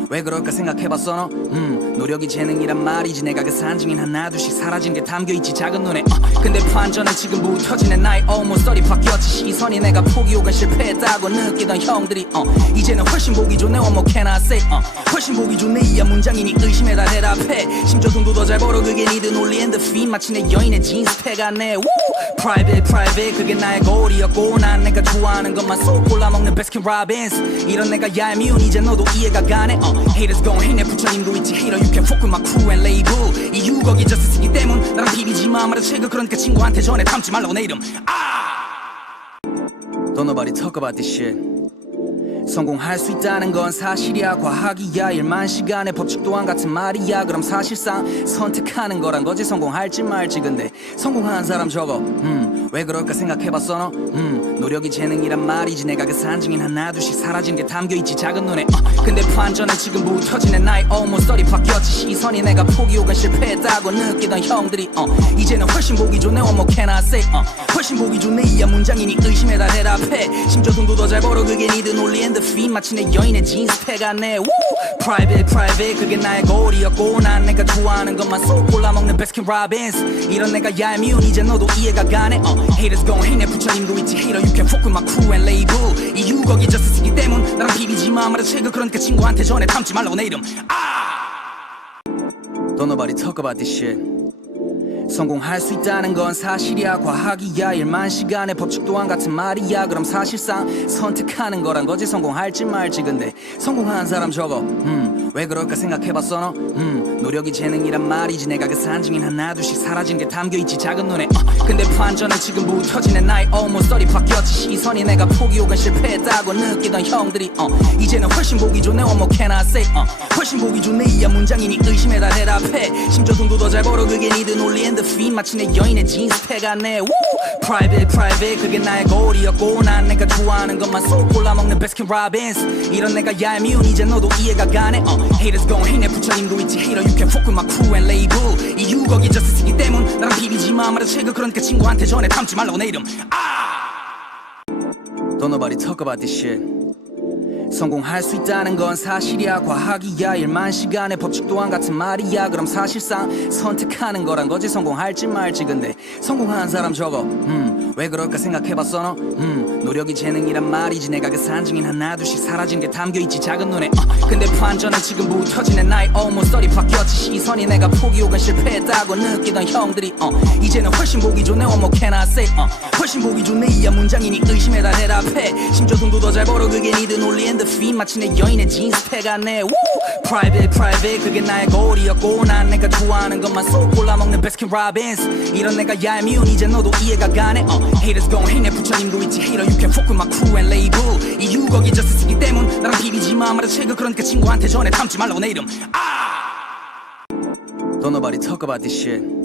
왜 그럴까 생각해봤어 너 노력이 재능이란 말이지 내가 그 산증인 하나둘씩 사라진 게 담겨있지 작은 눈에 근데 반전은 지금부터 지내 나의 almost 30 바뀌었지 시선이 내가 포기 혹은 실패했다고 느끼던 형들이 이제는 훨씬 보기 좋네 what more can I say 훨씬 보기 좋네 이야 문장이니 의심에 다 대답해 심지어 돈도 더 잘 벌어 그게 니들 논리엔 the feed 마치 내 여인의 진스 패가네 private 그게 나의 고리였고 난 내가 좋아하는 것만 쏙 골라먹는 베스킨 라빈스 이런 내가 얄미운 이제 너도 이해가 가네 haters gon' hate 내 부처님도 있지 hater you can fuck with my crew and label 이유 거기 just 쓰기 때문 나랑 비비지마 말해 최고 그러니까 친구한테 전해 담지 말라고 내 이름 Don't nobody talk about this shit 성공할 수 있다는 건 사실이야 과학이야 1만 시간의 법칙 또한 같은 말이야 그럼 사실상 선택하는 거란 거지 성공할지 말지 근데 성공한 사람 저거 왜 그럴까 생각해봤어 너 노력이 재능이란 말이지 내가 그 산증인 하나둘씩 사라진 게 담겨있지 작은 눈에 근데 반전은 지금부터 지내 나의 almost 30 바뀌었지 시선이 내가 포기 혹은 실패했다고 느끼던 형들이 이제는 훨씬 보기 좋네 what more can I say 훨씬 보기 좋네 이야 문장이니 의심에 다 대답해 심지어 돈도 더 잘 벌어 그게 니들 논리엔 the feed 마치 내 여인의 진스 패가네 private 그게 나의 고리였고 난 내가 좋아하는 것만 쏙 골라먹는 베스킨 라빈스 이런 내가 얄미운 이제 너도 이해가 가네 haters gon' hate 내 부처님도 있지 hater you can fuck with my crew and label 이유 거기 just 쓰기 때문 나랑 비비지마 말해 최고 그러니까 친구한테 전해 담지 말라고 내 이름 Don't nobody talk about this shit 성공할 수 있다는 건 사실이야 과학이야 1만 시간의 법칙 또한 같은 말이야 그럼 사실상 선택하는 거란 거지 성공할지 말지 근데 성공한 사람 저거 왜 그럴까 생각해봤어 너 노력이 재능이란 말이지 내가 그 산증인 하나둘씩 사라진 게 담겨있지 작은 눈에 근데 반전은 지금부터 지내 나의 almost 30 바뀌었지 시선이 내가 포기 혹은 실패했다고 느끼던 형들이 이제는 훨씬 보기 좋네 what more can I say 훨씬 보기 좋네 이야 문장이니 의심에 다 대답해 심지어 돈도 더 잘 벌어 그게 니들 논리엔 the feed 마치 내 여인의 진스 패가네 private 그게 나의 고리였고 난 내가 좋아하는 것만 쏙 골라먹는 베스킨 라빈스 이런 내가 얄미운 이제 너도 이해가 가네 haters gon' hate 내 부처님도 있지 hater you can fuck with my crew and label 이유 거기 just 쓰기 때문 나랑 비비지마 말해 최고 그러니까 친구한테 전해 담지 말라고 내 이름 Don't nobody talk about this shit 성공할 수 있다는 건 사실이야 과학이야 1만 시간의 법칙 또한 같은 말이야 그럼 사실상 선택하는 거란 거지 성공할지 말지 근데 성공한 사람 저거 왜 그럴까 생각해봤어 너 노력이 재능이란 말이지 내가 그 산증인 하나둘씩 사라진 게 담겨있지 작은 눈에 근데 반전은 지금부터 지내 나의 almost 30 바뀌었지 시선이 내가 포기 혹은 실패했다고 느끼던 형들이 이제는 훨씬 보기 좋네 what more can I say 훨씬 보기 좋네 이야 문장이니 의심에 다 대답해 심지어 돈도 더 잘 벌어 그게 니들 논리엔 the feed 마치 내 여인의 진스 패가네 private 그게 나의 고리였고 난 내가 좋아하는 것만 쏙 골라먹는 베스킨 라빈스 이런 내가 얄미운 이제 너도 이해가 가네 haters gon' hate 내 부처님도 있지 hater you can fuck with my crew and label 이유 거기 just 쓰기 때문 나랑 비비지마 말해 최고 그러니까 친구한테 전해 담지 말라고 내 이름 Don't nobody talk about this shit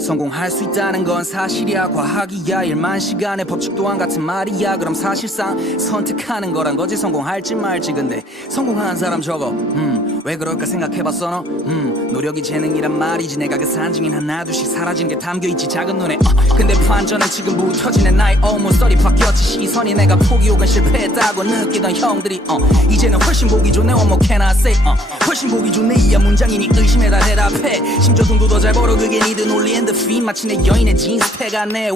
성공할 수 있다는 건 사실이야 과학이야 1만 시간의 법칙 또한 같은 말이야 그럼 사실상 선택하는 거란 거지 성공할지 말지 근데 성공한 사람 저거 왜 그럴까 생각해봤어 너 노력이 재능이란 말이지 내가 그 산증인 하나둘씩 사라진 게 담겨있지 작은 눈에 근데 반전은 지금부터 지내 나의 almost 30 바뀌었지 시선이 내가 포기 혹은 실패했다고 느끼던 형들이 이제는 훨씬 보기 좋네 what more can I say 훨씬 보기 좋네 이야 문장이니 의심에 다 대답해 심지어 돈도 더 잘 벌어 그게 니들 논리엔 the feed 마치 내 여인의 진스 패가네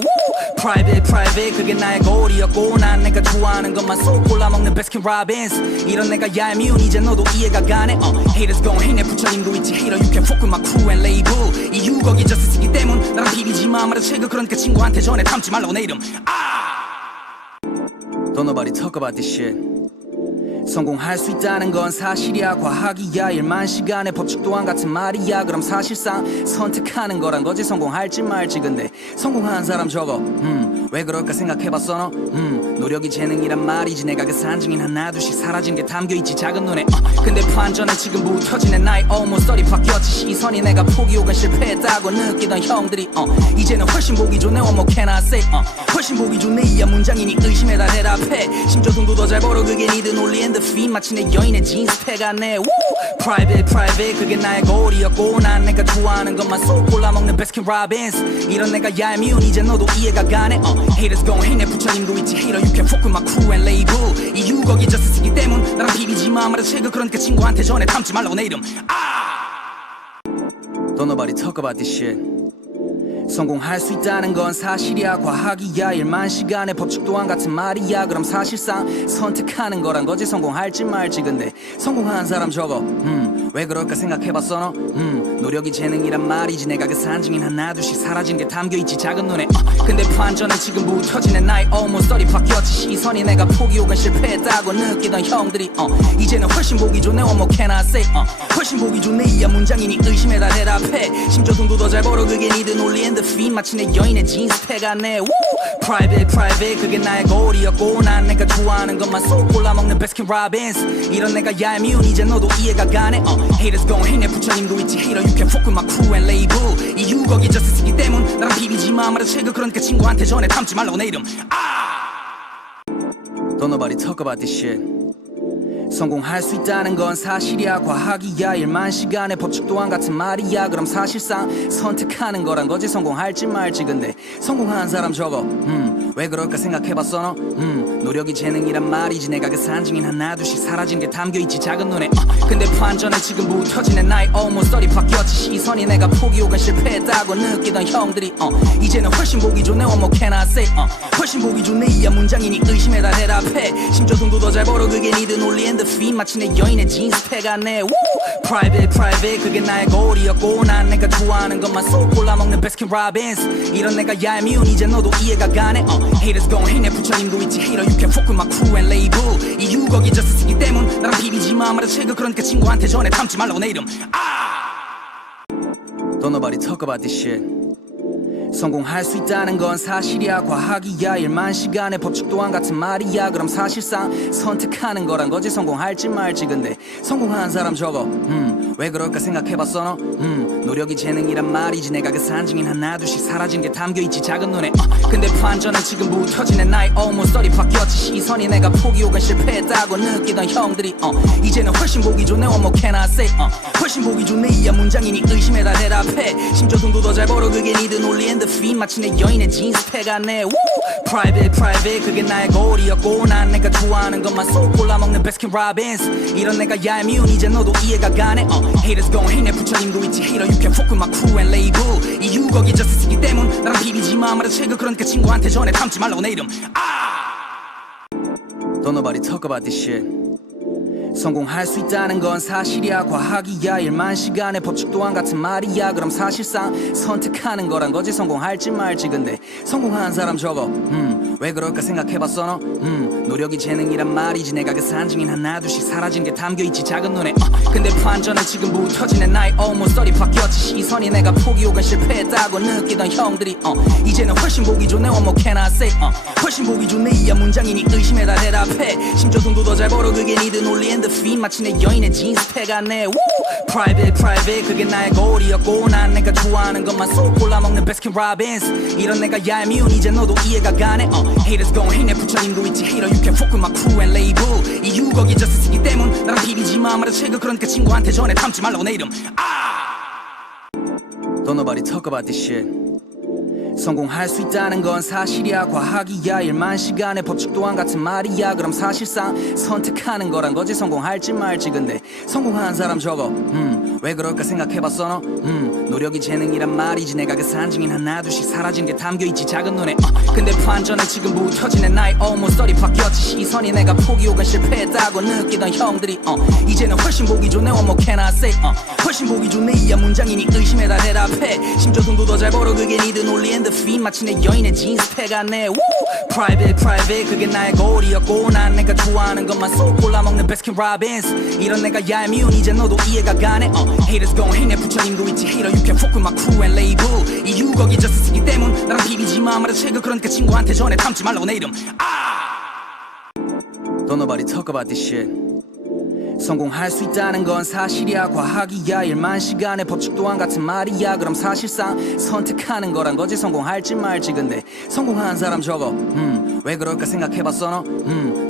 private 그게 나의 고리였고 난 내가 좋아하는 것만 쏙 골라먹는 베스킨 라빈스 이런 내가 얄미운 이제 너도 이해가 가네 haters gon' hate 내 부처님도 있지 hater you can fuck with my crew and label 이유 거기 just 쓰기 때문 나랑 비비지마 말해 최고 그러니까 친구한테 전해 담지 말라고 내 이름 Don't nobody talk about this shit 성공할 수 있다는 건 사실이야 과학이야 일만 시간의 법칙 또한 같은 말이야 그럼 사실상 선택하는 거란 거지 성공할지 말지 근데 성공한 사람 저거 왜 그럴까 생각해봤어 너 노력이 재능이란 말이지 내가 그 산증인 하나둘씩 사라진 게 담겨있지 작은 눈에 근데 반전은 지금부터 지낸 나의 almost 30 바뀌었지 시선이 내가 포기 혹은 실패했다고 느끼던 형들이 이제는 훨씬 보기 좋네 what more can I say 훨씬 보기 좋네 이야 문장이니 의심에 다 대답해 심지어 돈도 더 잘 벌어 그게 니들 논리인 the feed 마치 내 여인의 진스 패가네 private 그게 나의 고리였고 난 내가 좋아하는 것만 쏙 골라먹는 베스킨 라빈스 이런 내가 얄미운 이제 너도 이해가 가네 haters gon' hate 내 부처님도 있지 hater you can fuck with my crew and label 이유 거기 저스쓰기 때문 나랑 비비지마 말아 책을 그러니까 친구한테 전해 담지 말라고 내 이름 Don't nobody talk about this shit 성공할 수 있다는 건 사실이야 과학이야 일만 시간의 법칙 또한 같은 말이야 그럼 사실상 선택하는 거란 거지 성공할지 말지 근데 성공한 사람 저거 왜 그럴까 생각해봤어 너 노력이 재능이란 말이지 내가 그 산증인 하나둘씩 사라진 게 담겨있지 작은 눈에 근데 반전은 지금부터 지낸 나의 almost 30 바뀌었지 시선이 내가 포기 혹은 실패했다고 느끼던 형들이 이제는 훨씬 보기 좋네 what more can I say 훨씬 보기 좋네 이야 문장이니 의심에 다 대답해 심지어 돈도 더 잘 벌어 그게 니들 논리인 the feed 마치 내 여인의 진스 패가네 private 그게 나의 고리였고 난 내가 좋아하는 것만 쏙 골라먹는 베스킨 라빈스 이런 내가 얄미운 이제 너도 이해가 가네 haters gon' hate 내 부처님도 있지 hater you can fuck with my crew and label 이유 거기 저스쓰기 때문 나랑 비비지마 말아 책을 그러니까 친구한테 전해 담지 말라고 내 이름 Don't nobody talk about this shit 성공할 수 있다는 건 사실이야 과학이야 일만 시간의 법칙 또한 같은 말이야 그럼 사실상 선택하는 거란 거지 성공할지 말지 근데 성공한 사람 저거 왜 그럴까 생각해봤어 너 노력이 재능이란 말이지 내가 그 산증인 하나둘씩 사라진 게 담겨있지 작은 눈에 근데 반전은 지금부터 지낸 나의 almost 30 바뀌었지 시선이 내가 포기 혹은 실패했다고 느끼던 형들이 이제는 훨씬 보기 좋네 what more can I say 훨씬 보기 좋네 이야 문장이니 의심에 다 대답해 심지어 돈도 더 잘 벌어 그게 니들 논리인 the feed 마치 내 여인의 진스 패가네 private 그게 나의 고리였고 난 내가 좋아하는 것만 쏙 골라먹는 베스킨 라빈스 이런 내가 얄미운 이제 너도 이해가 가네 haters gon' hate 내 부처님도 있지 hater you can fuck with my crew and label 이유 거기 저스쓰기 때문 나랑 비비지마 말아 책을 그러니까 친구한테 전해 담지 말라고 내 이름 Don't nobody talk about this shit 성공할 수 있다는 건 사실이야 과학이야 일만 시간의 법칙 또한 같은 말이야 그럼 사실상 선택하는 거란 거지 성공할지 말지 근데 성공한 사람 저거 왜 그럴까 생각해봤어 너 노력이 재능이란 말이지 내가 그 산증인 하나둘씩 사라진 게 담겨있지 작은 눈에 근데 반전은 지금부터 지낸 나의 almost 30 바뀌었지 시선이 내가 포기 혹은 실패했다고 느끼던 형들이 이제는 훨씬 보기 좋네 what more can I say 훨씬 보기 좋네 이야 문장이니 의심에 다 대답해 심지어 돈도 더 잘 벌어 그게 니들 논리인 the feed 마치 내 여인의 진스 패가네 private 그게 나의 고리였고 난 내가 좋아하는 것만 쏙 골라먹는 베스킨 라빈스 이런 내가 얄미운 이제 너도 이해가 가네 haters gon' hate 내 부처님도 있지 hater you can fuck with my crew and label 이유 거기 저스쓰기 때문 나랑 비비지마 말아 책을 그러니까 친구한테 전해 담지 말라고 내 이름 Don't nobody talk about this shit 성공할 수 있다는 건 사실이야 과학이야 일만 시간의 법칙 또한 같은 말이야 그럼 사실상 선택하는 거란 거지 성공할지 말지 근데 성공한 사람 저거 왜 그럴까 생각해봤어 너 노력이 재능이란 말이지 내가 그 산증인 하나둘씩 사라진 게 담겨있지 작은 눈에 근데 반전은 지금부터 지낸 나의 almost 30 바뀌었지 시선이 내가 포기 혹은 실패했다고 느끼던 형들이 이제는 훨씬 보기 좋네 what more can I say 훨씬 보기 좋네 이야 문장이니 의심에 다 대답해 심지어 돈도 더 잘 벌어 그게 니들 논리인 the feed 마치 내 여인의 진스 패가네 private 그게 나의 고리였고 난 내가 좋아하는 것만 쏙 골라먹는 베스킨 라빈스 이런 내가 얄미운 이제 너도 이해가 가네 haters gon' hate 내 부처님도 있지 hater you can fuck with my crew and label 이유 거기 저스쓰기 때문 나랑 비비지마 말아 책을 그러니까 친구한테 전해 담지 말라고 내 이름 Don't nobody talk about this shit 성공할 수 있다는 건 사실이야 과학이야 일만 시간의 법칙 또한 같은 말이야 그럼 사실상 선택하는 거란 거지 성공할지 말지 근데 성공한 사람 저거 왜 그럴까 생각해봤어 너 노력이 재능이란 말이지 내가 그 산증인 하나둘씩 사라진 게 담겨있지 작은 눈에 근데 반전은 지금 무뎌지는 나의 almost 30 바뀌었지 시선이 내가 포기 혹은 실패했다고 느끼던 형들이 이제는 훨씬 보기 좋네 what more can I say 훨씬 보기 좋네 이야 문장이니 의심에 다 대답해 심지어 돈도 더 잘 벌어 그게 니들 논리인 the feed 마치 내 여인의 진스패 같네 Private 그게 나의 고리였고 난 내가 좋아하는 것만 쏙 골라먹는 Baskin Robbins 이런 내가 얄미운 이제 너도 이해가 가네 Haters gon' hate 내 부처님도 있지 Hater you can fuck with my crew and label 이유 거기 just 쓰기 때문 나랑 비비지마 말아 책을 그러니까 친구한테 전해 담지 말라고 내 이름 Don't nobody talk about this shit 성공할 수 있다는 건 사실이야 과학이야 1만 시간의 법칙 또한 같은 말이야 그럼 사실상 선택하는 거란 거지 성공할지 말지 근데 성공한 사람 저거 왜 그럴까 생각해봤어 너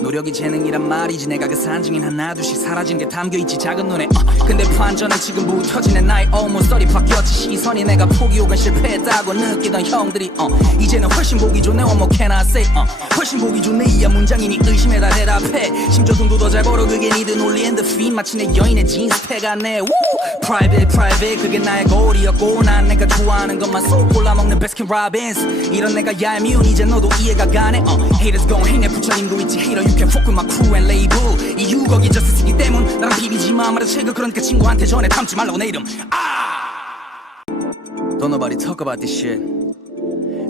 노력이 재능이란 말이지 내가 그 산증인 하나둘씩 사라진 게 담겨있지 작은 눈에 근데 반전은 지금 무뎌지는 나의 almost 30 바뀌었지 시선이 내가 포기 혹은 실패했다고 느끼던 형들이 이제는 훨씬 보기 좋네 what more can I say 훨씬 보기 좋네 이야 문장이니 의심에 다 대답해 심지어 돈도 더 잘 벌어 그게 니들 논리인 the feed 마치 내 여인의 진스패 같네 Private 그게 나의 고리였고 난 내가 좋아하는 것만 쏙 골라먹는 Baskin Robbins 이런 내가 얄미운 이제 너도 이해가 가네 Haters gon' hate 내 부처님도 있지 Hater you can fuck with my crew and label 이유 거기 just 쓰기 때문 나랑 비비지마 말아 책을 그러니까 친구한테 전해 담지 말라고 내 이름 Don't nobody talk about this shit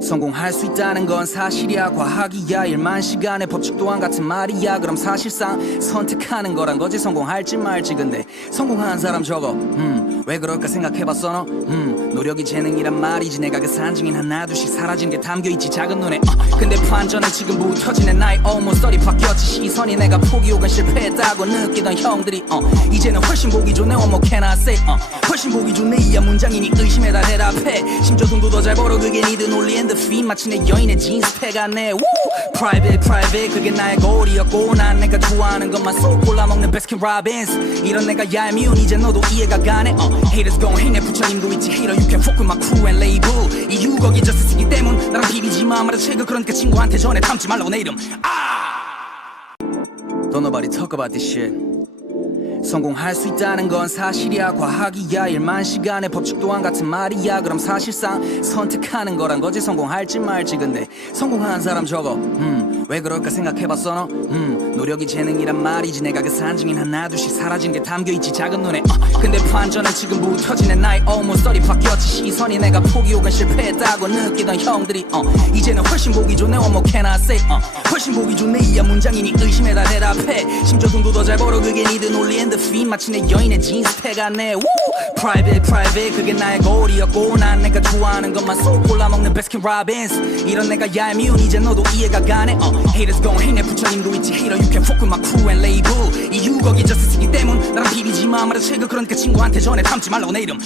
성공할 수 있다는 건 사실이야 과학이야 1만 시간의 법칙 또한 같은 말이야 그럼 사실상 선택하는 거란 거지 성공할지 말지 근데 성공한 사람 저거 왜 그럴까 생각해봤어 너 노력이 재능이란 말이지 내가 그 산증인 하나둘씩 사라진 게 담겨있지 작은 눈에 근데 반전은 지금 무뎌지는 나의 almost 30 바뀌었지 시선이 내가 포기 혹은 실패했다고 느끼던 형들이 이제는 훨씬 보기 좋네 what more can I say 훨씬 보기 좋네 이야 문장이니 의심에 다 대답해 심지어 돈도 더 잘 벌어 그게 니들 논리인 the feed 마치 내 여인의 진스패 같네 Private 그게 나의 고리였고 난 내가 좋아하는 것만 쏙 골라먹는 Baskin Robbins 이런 내가 얄미운 이제 너도 이해가 가네 Haters gon' hate 내 부처님도 있지 Hater you can fuck with my crew and label 이유 거기 just 쓰기 때문 나랑 비비지마 말아 책을 그러니까 친구한테 전해 담지 말라고 내 이름 Don't nobody talk about this shit 성공할 수 있다는 건 사실이야 과학이야 1만 시간의 법칙 또한 같은 말이야 그럼 사실상 선택하는 거란 거지 성공할지 말지 근데 성공한 사람 저거 왜 그럴까 생각해봤어 너 노력이 재능이란 말이지 내가 그 산증인 하나둘씩 사라진 게 담겨있지 작은 눈에 근데 반전은 지금 무뎌지는 나의 almost 30 바뀌었지 시선이 내가 포기 혹은 실패했다고 느끼던 형들이 이제는 훨씬 보기 좋네 what more can I say 훨씬 보기 좋네 이야 문장이니 의심에 다 대답해 심지어 돈도 더 잘 벌어 그게 니들 논리인 the feed 마치 내 여인의 진스패 같네 Private 그게 나의 고리였고 난 내가 좋아하는 것만 쏙 골라먹는 Baskin Robbins 이런 내가 얄미운 이제 너도 이해가 가네 Haters gon' hate 내 부처님도 있지 Hater you can fuck with my crew and label 이유 거기 just 쓰기 때문 나랑 비비지마 말아 책을 그러니까 친구한테 전해 담지 말라고 내 이름